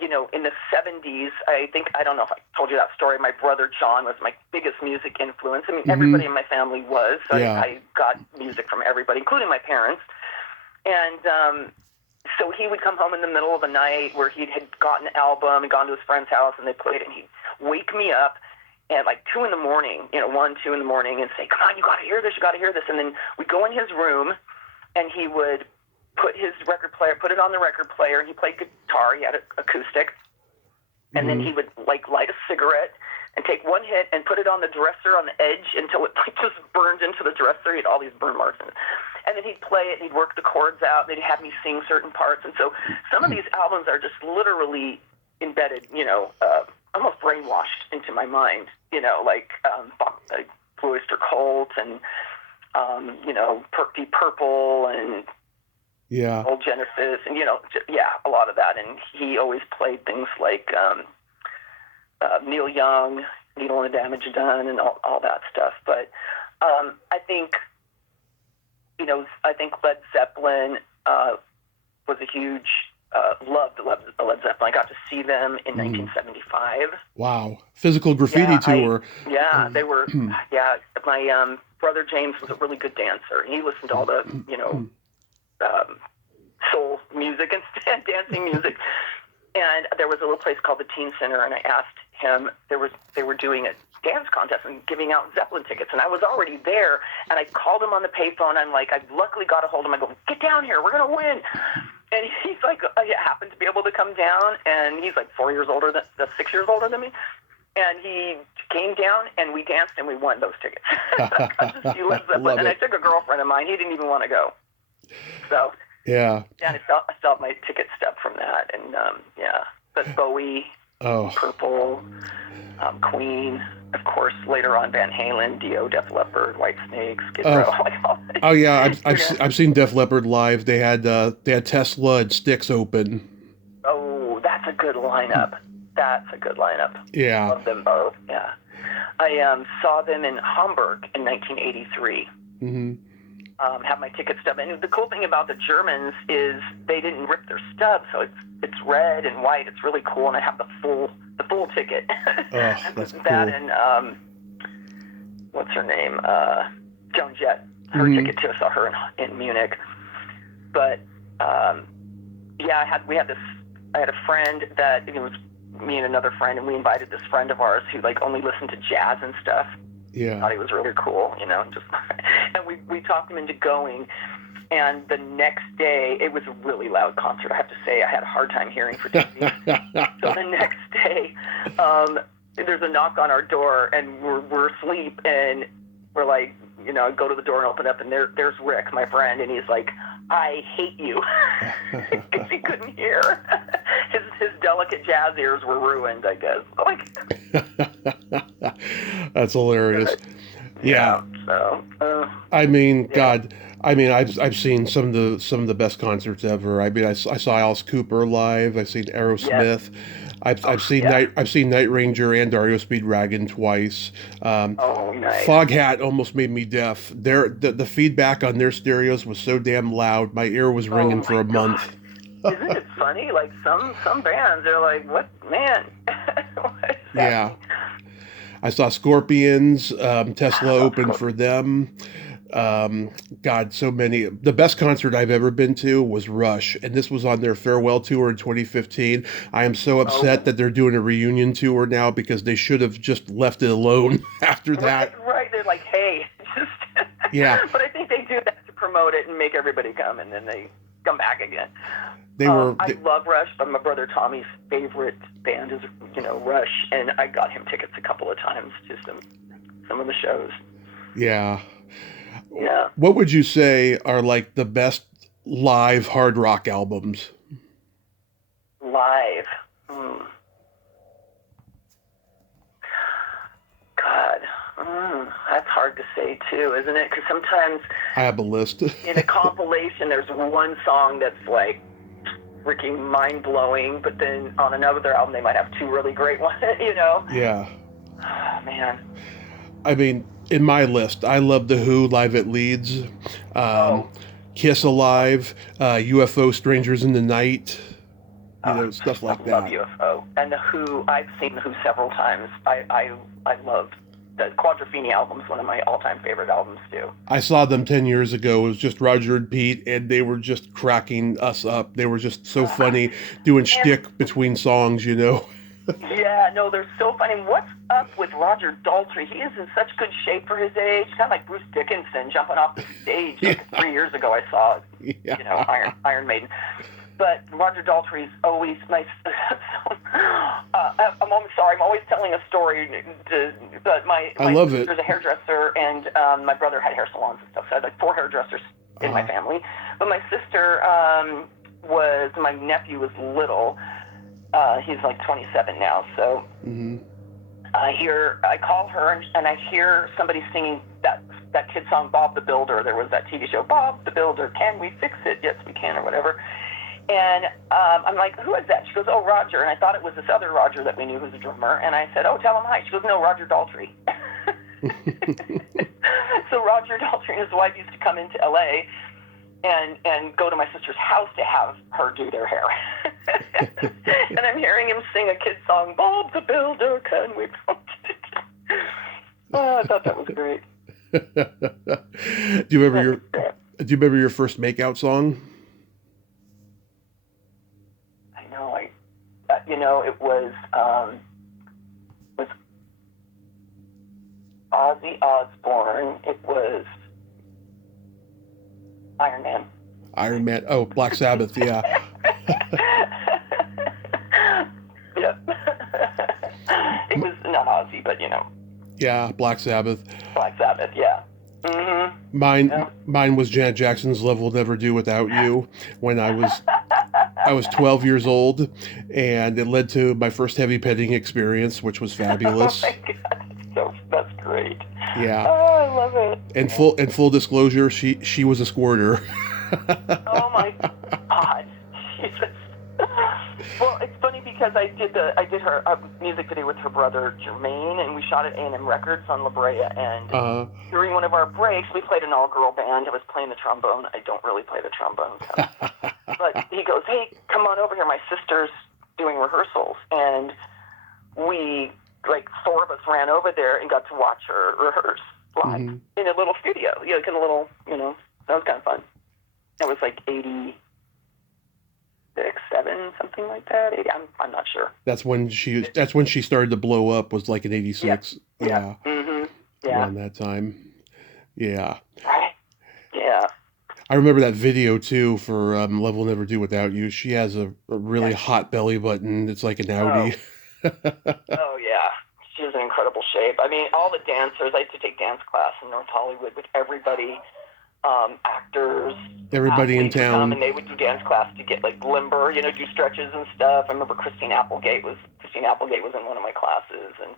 you know, in the 70s, I don't know if I told you that story. My brother John was my biggest music influence. I mean, everybody in my family was. So Yeah. I got music from everybody, including my parents. And so he would come home in the middle of the night where he had gotten an album and gone to his friend's house and they played it, and he'd wake me up at like 2 in the morning, you know, 1, 2 in the morning, and say, come on, you got to hear this, you got to hear this. And then we'd go in his room and he would put his record player, put it on the record player, and he played guitar. He had an acoustic. And then he would like light a cigarette and take one hit and put it on the dresser on the edge until it like just burned into the dresser. He had all these burn marks in it. And then he'd play it and he'd work the chords out. And then he'd have me sing certain parts. And so some of these albums are just literally embedded, you know, almost brainwashed into my mind, you know, like Blue Oyster Cult and, you know, Deep Purple and Yeah. Old Genesis, and, you know, yeah, a lot of that. And he always played things like Neil Young, Needle and the Damage Done, and all that stuff. But I think, you know, Led Zeppelin was a huge, loved Led Zeppelin. I got to see them in 1975. Wow. Physical Graffiti tour. They were, yeah, my brother James was a really good dancer. He listened to all the, you know, soul music and dancing music. And there was a little place called the Teen Center, and I asked him, they were doing a dance contest and giving out Zeppelin tickets, and I was already there, and I called him on the payphone. I'm like, I luckily got a hold of him. I go, get down here, we're going to win. And he's like, I happened to be able to come down, and he's like 6 years older than me. And he came down, and we danced, and we won those tickets. I got to see Led Zeppelin, and I took a girlfriend of mine. He didn't even want to go. So yeah, and I still have my ticket stub from that, and yeah, but Bowie, Purple, Queen, of course. Later on, Van Halen, Dio, Def Leppard, Whitesnake, Skid Row. Oh yeah, I've seen Def Leppard live. They had Tesla and Styx open. Oh, that's a good lineup. Yeah, Love them both. Yeah, I saw them in Hamburg in 1983. Have my ticket stub, and the cool thing about the Germans is they didn't rip their stub, so it's red and white. It's really cool, and I have the full ticket. That's cool. That and what's her name? Joan Jett. Her ticket too. I saw her in Munich. But yeah, I had a friend that, it was me and another friend, and we invited this friend of ours who like only listened to jazz and stuff. Yeah. Thought he was really cool, you know, and we talked him into going. And the next day, it was a really loud concert. I have to say, I had a hard time hearing for 2 weeks. So the next day, there's a knock on our door, and we're asleep, and we're like, you know, I go to the door and open up, and there's Rick, my friend, and he's like, I hate you, because he couldn't hear. his delicate jazz ears were ruined, I guess. Like, That's hilarious. Yeah. So, I mean, God. I mean, I've seen some of the best concerts ever. I mean, I saw Alice Cooper live. I've seen Aerosmith. I've seen Night Ranger and Dario Speedwagon twice. Nice. Foghat almost made me deaf. The feedback on their stereos was so damn loud. My ear was ringing for a month. Isn't it funny? Like some bands, they're like, "What, man?" Yeah. I saw Scorpions. Tesla opened for them. God, so many. The best concert I've ever been to was Rush, and this was on their farewell tour in 2015. I am so upset that they're doing a reunion tour now because they should have just left it alone after that. Right. They're like, hey, just. Yeah. But I think they do that to promote it and make everybody come, and then they come back again. I love Rush, but my brother Tommy's favorite band is, Rush, and I got him tickets a couple of times to some of the shows. Yeah. Yeah. What would you say are like the best live hard rock albums? Live. God. That's hard to say too, isn't it? Because sometimes I have a list. In a compilation, there's one song that's like freaking mind-blowing, but then on another album, they might have two really great ones, Yeah. Oh, man. I mean, in my list, I love The Who live at Leeds, Kiss Alive, UFO Strangers in the Night, stuff like that. I love UFO. And The Who, I've seen The Who several times. I love the Quadrophenia album is one of my all-time favorite albums, too. I saw them 10 years ago. It was just Roger and Pete, and they were just cracking us up. They were just so funny, doing shtick between songs, Yeah, no, they're so funny. What's up with Roger Daltrey? He is in such good shape for his age. Kind of like Bruce Dickinson jumping off the stage 3 years ago. I saw, Iron Maiden. But Roger Daltrey's always nice. I'm always sorry. I'm always telling a story. But my sister's a hairdresser, and my brother had hair salons and stuff. So I had like 4 hairdressers in my family. But my sister my nephew was little. He's like 27 now. So I call her and I hear somebody singing that kid song, Bob the Builder. There was that TV show, Bob the Builder. Can we fix it? Yes, we can, or whatever. And I'm like, who is that? She goes, oh, Roger. And I thought it was this other Roger that we knew who's a drummer. And I said, oh, tell him hi. She goes, no, Roger Daltrey. So Roger Daltrey and his wife used to come into L.A. and go to my sister's house to have her do their hair. And I'm hearing him sing a kid song, Bob the Builder, can we build it? Oh, I thought that was great. Do you remember your first makeout song? It was Ozzy Osbourne. It was Iron Man. Iron Man. Oh, Black Sabbath. Yeah. Yeah. It was not Ozzy, but Yeah, Black Sabbath. Black Sabbath. Yeah. Mm-hmm. Mine was Janet Jackson's "Love Will Never Do Without You" when I was 12 years old, and it led to my first heavy petting experience, which was fabulous. Oh my God, that's great. Yeah. Oh, I love it. And full disclosure, she was a squirter. Oh my God, Jesus. Well, it's funny because I did her music video with her brother Jermaine, and we shot at A&M Records on La Brea. And during one of our breaks, we played an all-girl band. I was playing the trombone. I don't really play the trombone, but he goes, "Hey, come on over here. My sister's doing rehearsals," and we, like, 4 of us ran over there and got to watch her rehearse live in a little studio. Like in a little, that was kind of fun. It was like 86, 7, something like that. 80, I'm not sure. That's when she started to blow up. Was like in 86. Yeah. Mm-hmm. Yeah. Around that time. Yeah. Right. Yeah. I remember that video too for "Love Will Never Do Without You." She has a really hot belly button. It's like an Audi. Oh yeah. She's in incredible shape. I mean, all the dancers. I used to take dance class in North Hollywood with everybody. actors, Everybody in athletes would come, town. and they would do dance class to get like limber, you know, do stretches and stuff. I remember Christine Applegate was in one of my classes, and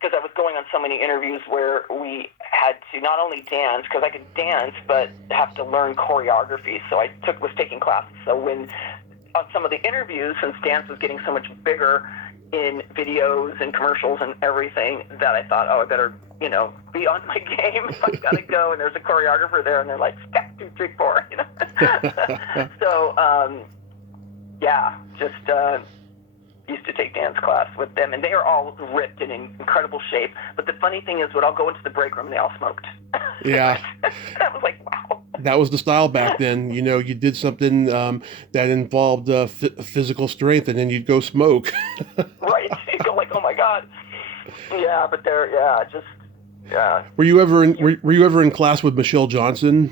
because I was going on so many interviews where we had to not only dance, because I could dance, but have to learn choreography. So I was taking classes. So when on some of the interviews, since dance was getting so much bigger in videos and commercials and everything, that I thought, oh, I better, you know, be on my game if I've got to go. And there's a choreographer there, and they're like, step 2, 3, 4, you know. So, yeah, just used to take dance class with them, and they are all ripped and in incredible shape. But the funny thing is, when I'll go into the break room, and they all smoked. Yeah. I was like, wow. That was the style back then. You know, you did something that involved physical strength, and then you'd go smoke. Right. You go like, oh my God. Yeah, but they're, yeah, just, yeah. Were you ever in class with Michelle Johnson?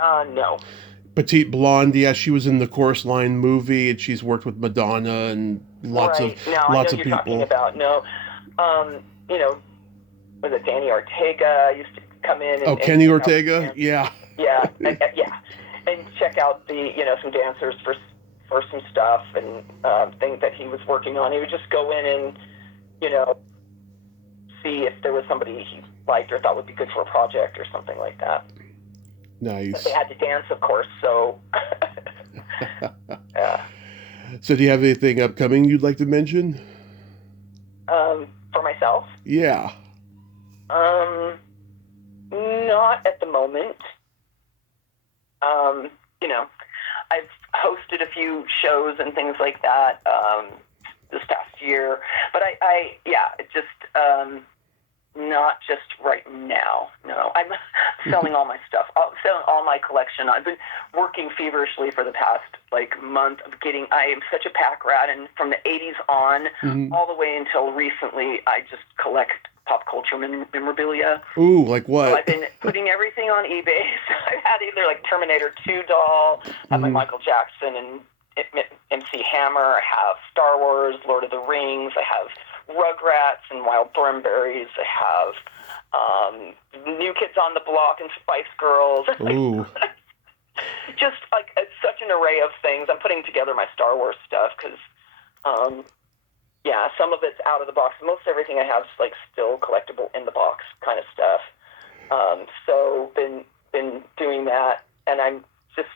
No. Petite blonde. Yeah, she was in the Chorus Line movie, and she's worked with Madonna and lots right. of No, lots I know of you're people. talking about, no. You know, was it Danny Ortega used to come in and Kenny and Ortega? Yeah. Yeah, yeah. And check out the, you know, some dancers for some stuff and things that he was working on. He would just go in and, you know, see if there was somebody he liked or thought would be good for a project or something like that. Nice. But they had to dance, of course, so. Yeah. So do you have anything upcoming you'd like to mention? For myself? Yeah. Not at the moment. You know, I've hosted a few shows and things like that this past year, but I just not just right now. No, I'm selling all my stuff. I'm selling all my collection. I've been working feverishly for the past month of getting. I am such a pack rat, and from the '80s on, all the way until recently, I just collect pop culture memorabilia. Ooh, like what? So I've been putting everything on eBay. So I've had either Terminator 2 doll, I have my Michael Jackson and MC Hammer, I have Star Wars, Lord of the Rings, I have Rugrats and Wild Thornberries, I have New Kids on the Block and Spice Girls. Ooh. Just it's such an array of things. I'm putting together my Star Wars stuff because yeah, some of it's out of the box. Most everything I have is still collectible in the box kind of stuff. So been doing that, and I'm just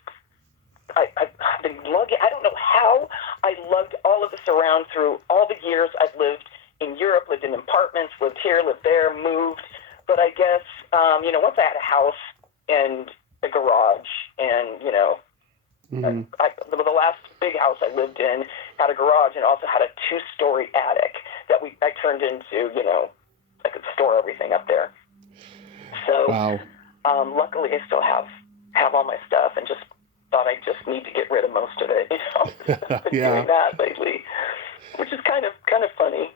I've been lugging. I don't know how I lugged all of this around through all the years I've lived in Europe, lived in apartments, lived here, lived there, moved. But I guess once I had a house and a garage, and the last big house I lived in had a garage and also had a 2-story attic that I turned into, I could store everything up there. So, wow. Luckily I still have all my stuff, and just thought I just need to get rid of most of it. Been Yeah. doing that lately, which is kind of funny.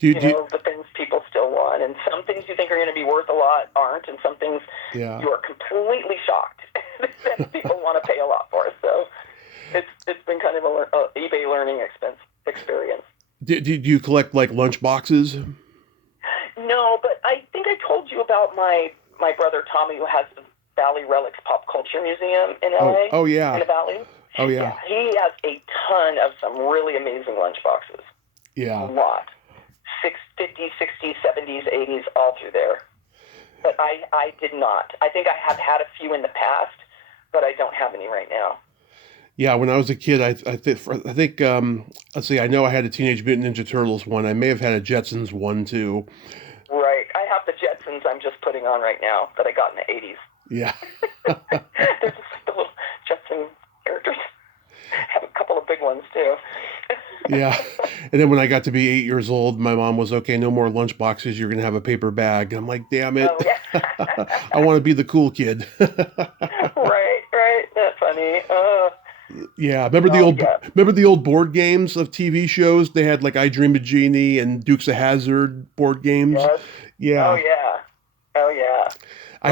The things people still want, and some things you think are going to be worth a lot aren't, and some things you are completely shocked that people want to pay a lot for. So it's been kind of a eBay learning experience. Do you collect lunch boxes? No, but I think I told you about my brother Tommy, who has the Valley Relics Pop Culture Museum in LA. Oh yeah. In the Valley. Oh yeah. He has a ton of some really amazing lunch boxes. Yeah. A lot. 50s, 60s, 70s, 80s, all through there. But I did not. I think I have had a few in the past, but I don't have any right now. Yeah, when I was a kid, I think let's see, I know I had a Teenage Mutant Ninja Turtles one. I may have had a Jetsons one too. Right. I have the Jetsons I'm just putting on right now that I got in the 80s. Yeah. They're just the little Jetson characters. I have a couple of big ones too. Yeah. And then when I got to be 8 years old, my mom was, okay, no more lunch boxes. You're going to have a paper bag. I'm like, damn it. Oh, yeah. I want to be the cool kid. Right. That's funny. Yeah. Remember the old board games of TV shows? They had I Dream of Jeannie and Dukes of Hazzard board games. Yes. Yeah. Oh yeah. I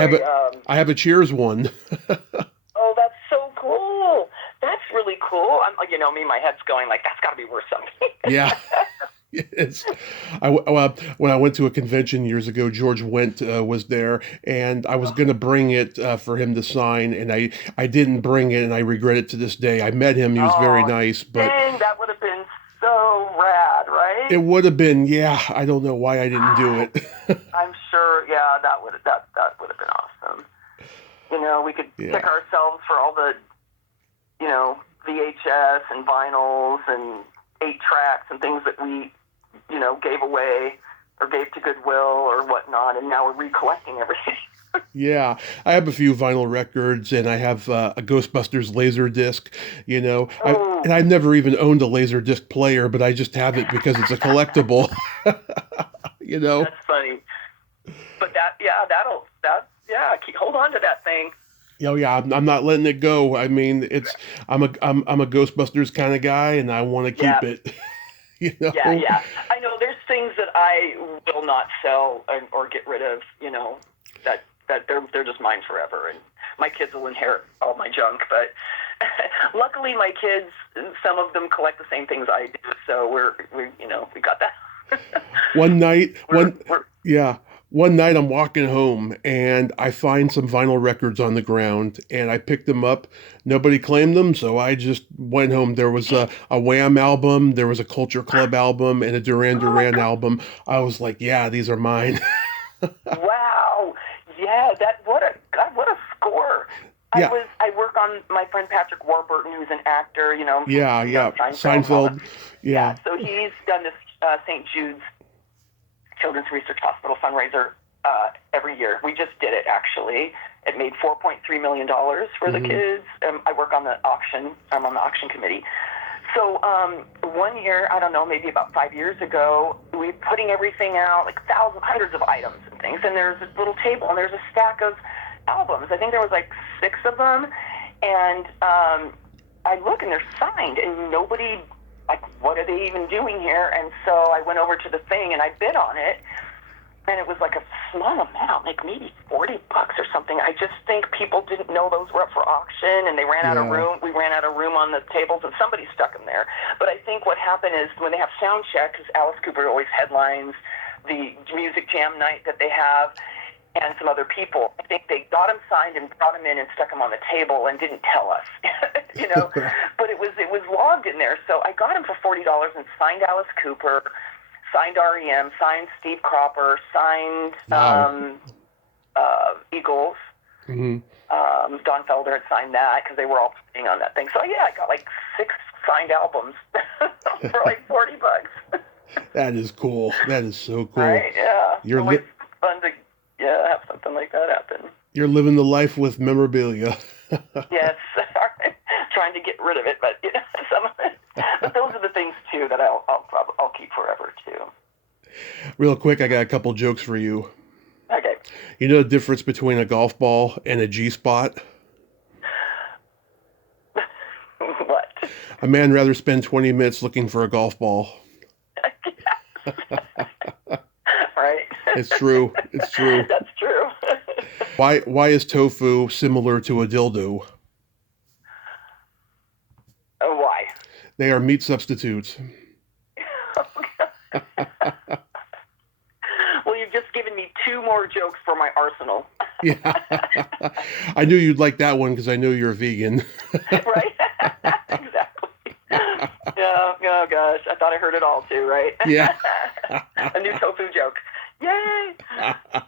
have a Cheers one. Oh, that's so cool. That's really cool. I'm me, my head's going that's got to be worth something. Yeah. It's, well, when I went to a convention years ago, George Wendt was there, and I was going to bring it for him to sign, and I didn't bring it, and I regret it to this day. I met him; he was very Oh, nice, but dang, that would have been so rad, it right? would have been, yeah. I don't know why I didn't do God, it. I'm sure, yeah, that would have been awesome. We could kick Yeah, ourselves for all the, VHS and vinyls and 8 tracks and things that we, gave away or gave to Goodwill or whatnot, and now we're recollecting everything. yeah. I have a few vinyl records, and I have a Ghostbusters laser disc. Oh, I've never even owned a laser disc player, but I just have it because it's a collectible. you know. that's funny. But hold on to that thing. Oh yeah, I'm not letting it go. I mean, I'm a Ghostbusters kind of guy, and I want to keep Yeah, it. yeah, yeah. I know there's things that I will not sell or get rid of. That they're just mine forever, and my kids will inherit all my junk. But luckily, my kids, some of them collect the same things I do, so we got that. One night, we're yeah, one night I'm walking home and I find some vinyl records on the ground and I picked them up. Nobody claimed them, so I just went home. There was a Wham album, there was a Culture Club album, and a Duran Oh my Duran god! album. I was like, yeah, these are mine. Wow, yeah, what a score! Yeah, I work on my friend Patrick Warburton, who's an actor. yeah, He's done yeah. Seinfeld and all that. Seinfeld. Yeah, Yeah. so he's done this St. Jude's Children's Research Hospital fundraiser every year. We just did it, actually. It made $4.3 million for the Hmm. kids. I work on the auction. I'm on the auction committee. So one year, I don't know, maybe about 5 years ago, we were putting everything out, like thousands, hundreds of items and things, and there's a little table, and there's a stack of albums. I think there was like 6 of them, and I look, and they're signed, and nobody, like, what are they even doing here? And so I went over to the thing, and I bid on it, and it was like a small amount, like maybe $40 or something. I just think people didn't know those were up for auction, and they ran out of Yeah. room. We ran out of room on the tables, and somebody stuck them there. But I think what happened is when they have sound check, because Alice Cooper always headlines the music jam night that they have, and some other people, I think they got them signed and brought them in and stuck them on the table and didn't tell us, But it was logged in there. So I got them for $40 and signed Alice Cooper, signed REM, signed Steve Cropper, signed Wow. Eagles. Hmm. Don Felder had signed that because they were all playing on that thing. So yeah, I got like 6 signed albums for like $40. That is cool. That is so cool. Right? Yeah. It's You're always li- fun to have something like that happen. you're living the life with memorabilia. Yes, trying to get rid of it, but some of it. But those are the things too that I'll keep forever too. Real quick, I got a couple jokes for you. Okay. You know the difference between a golf ball and a G spot? What? A man rather spend 20 minutes looking for a golf ball. Right. It's true. It's true. That's true. Why is tofu similar to a dildo? Why? They are meat substitutes. Well, you've just given me 2 more jokes for my arsenal. Yeah. I knew you'd like that one because I know you're a vegan. Right? Exactly. Yeah. Oh gosh, I thought I heard it all too. Right? Yeah. A new tofu joke. Yay!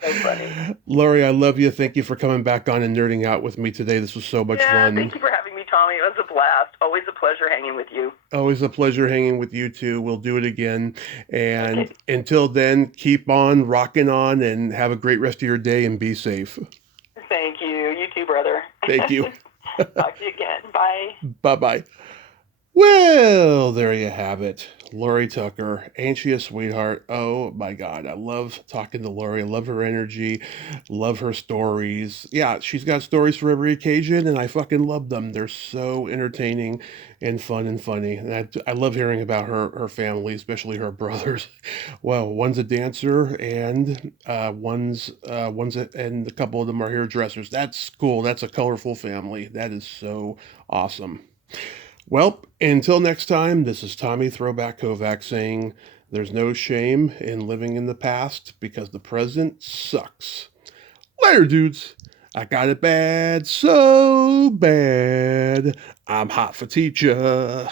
So funny. Lori, I love you. Thank you for coming back on and nerding out with me today. This was so much Yeah, fun. thank you for having me, Tommy. It was a blast. Always a pleasure hanging with you. Always a pleasure hanging with you too. We'll do it again. And Okay. until then, keep on rocking on and have a great rest of your day and be safe. Thank you. You too, brother. Thank you. Talk to you again. Bye. Bye bye. Well, there you have it. Lori Tucker. Ain't she a sweetheart? Oh my God. I love talking to Lori. I love her energy. Love her stories. Yeah, she's got stories for every occasion, and I fucking love them. They're so entertaining and fun and funny. And I love hearing about her family, especially her brothers. Well, one's a dancer, and and a couple of them are hairdressers. That's cool. That's a colorful family. That is so awesome. Well, until next time, this is Tommy Throwback Kovac saying There's no shame in living in the past because the present sucks. Later, dudes. I got it bad, so bad. I'm hot for teacher.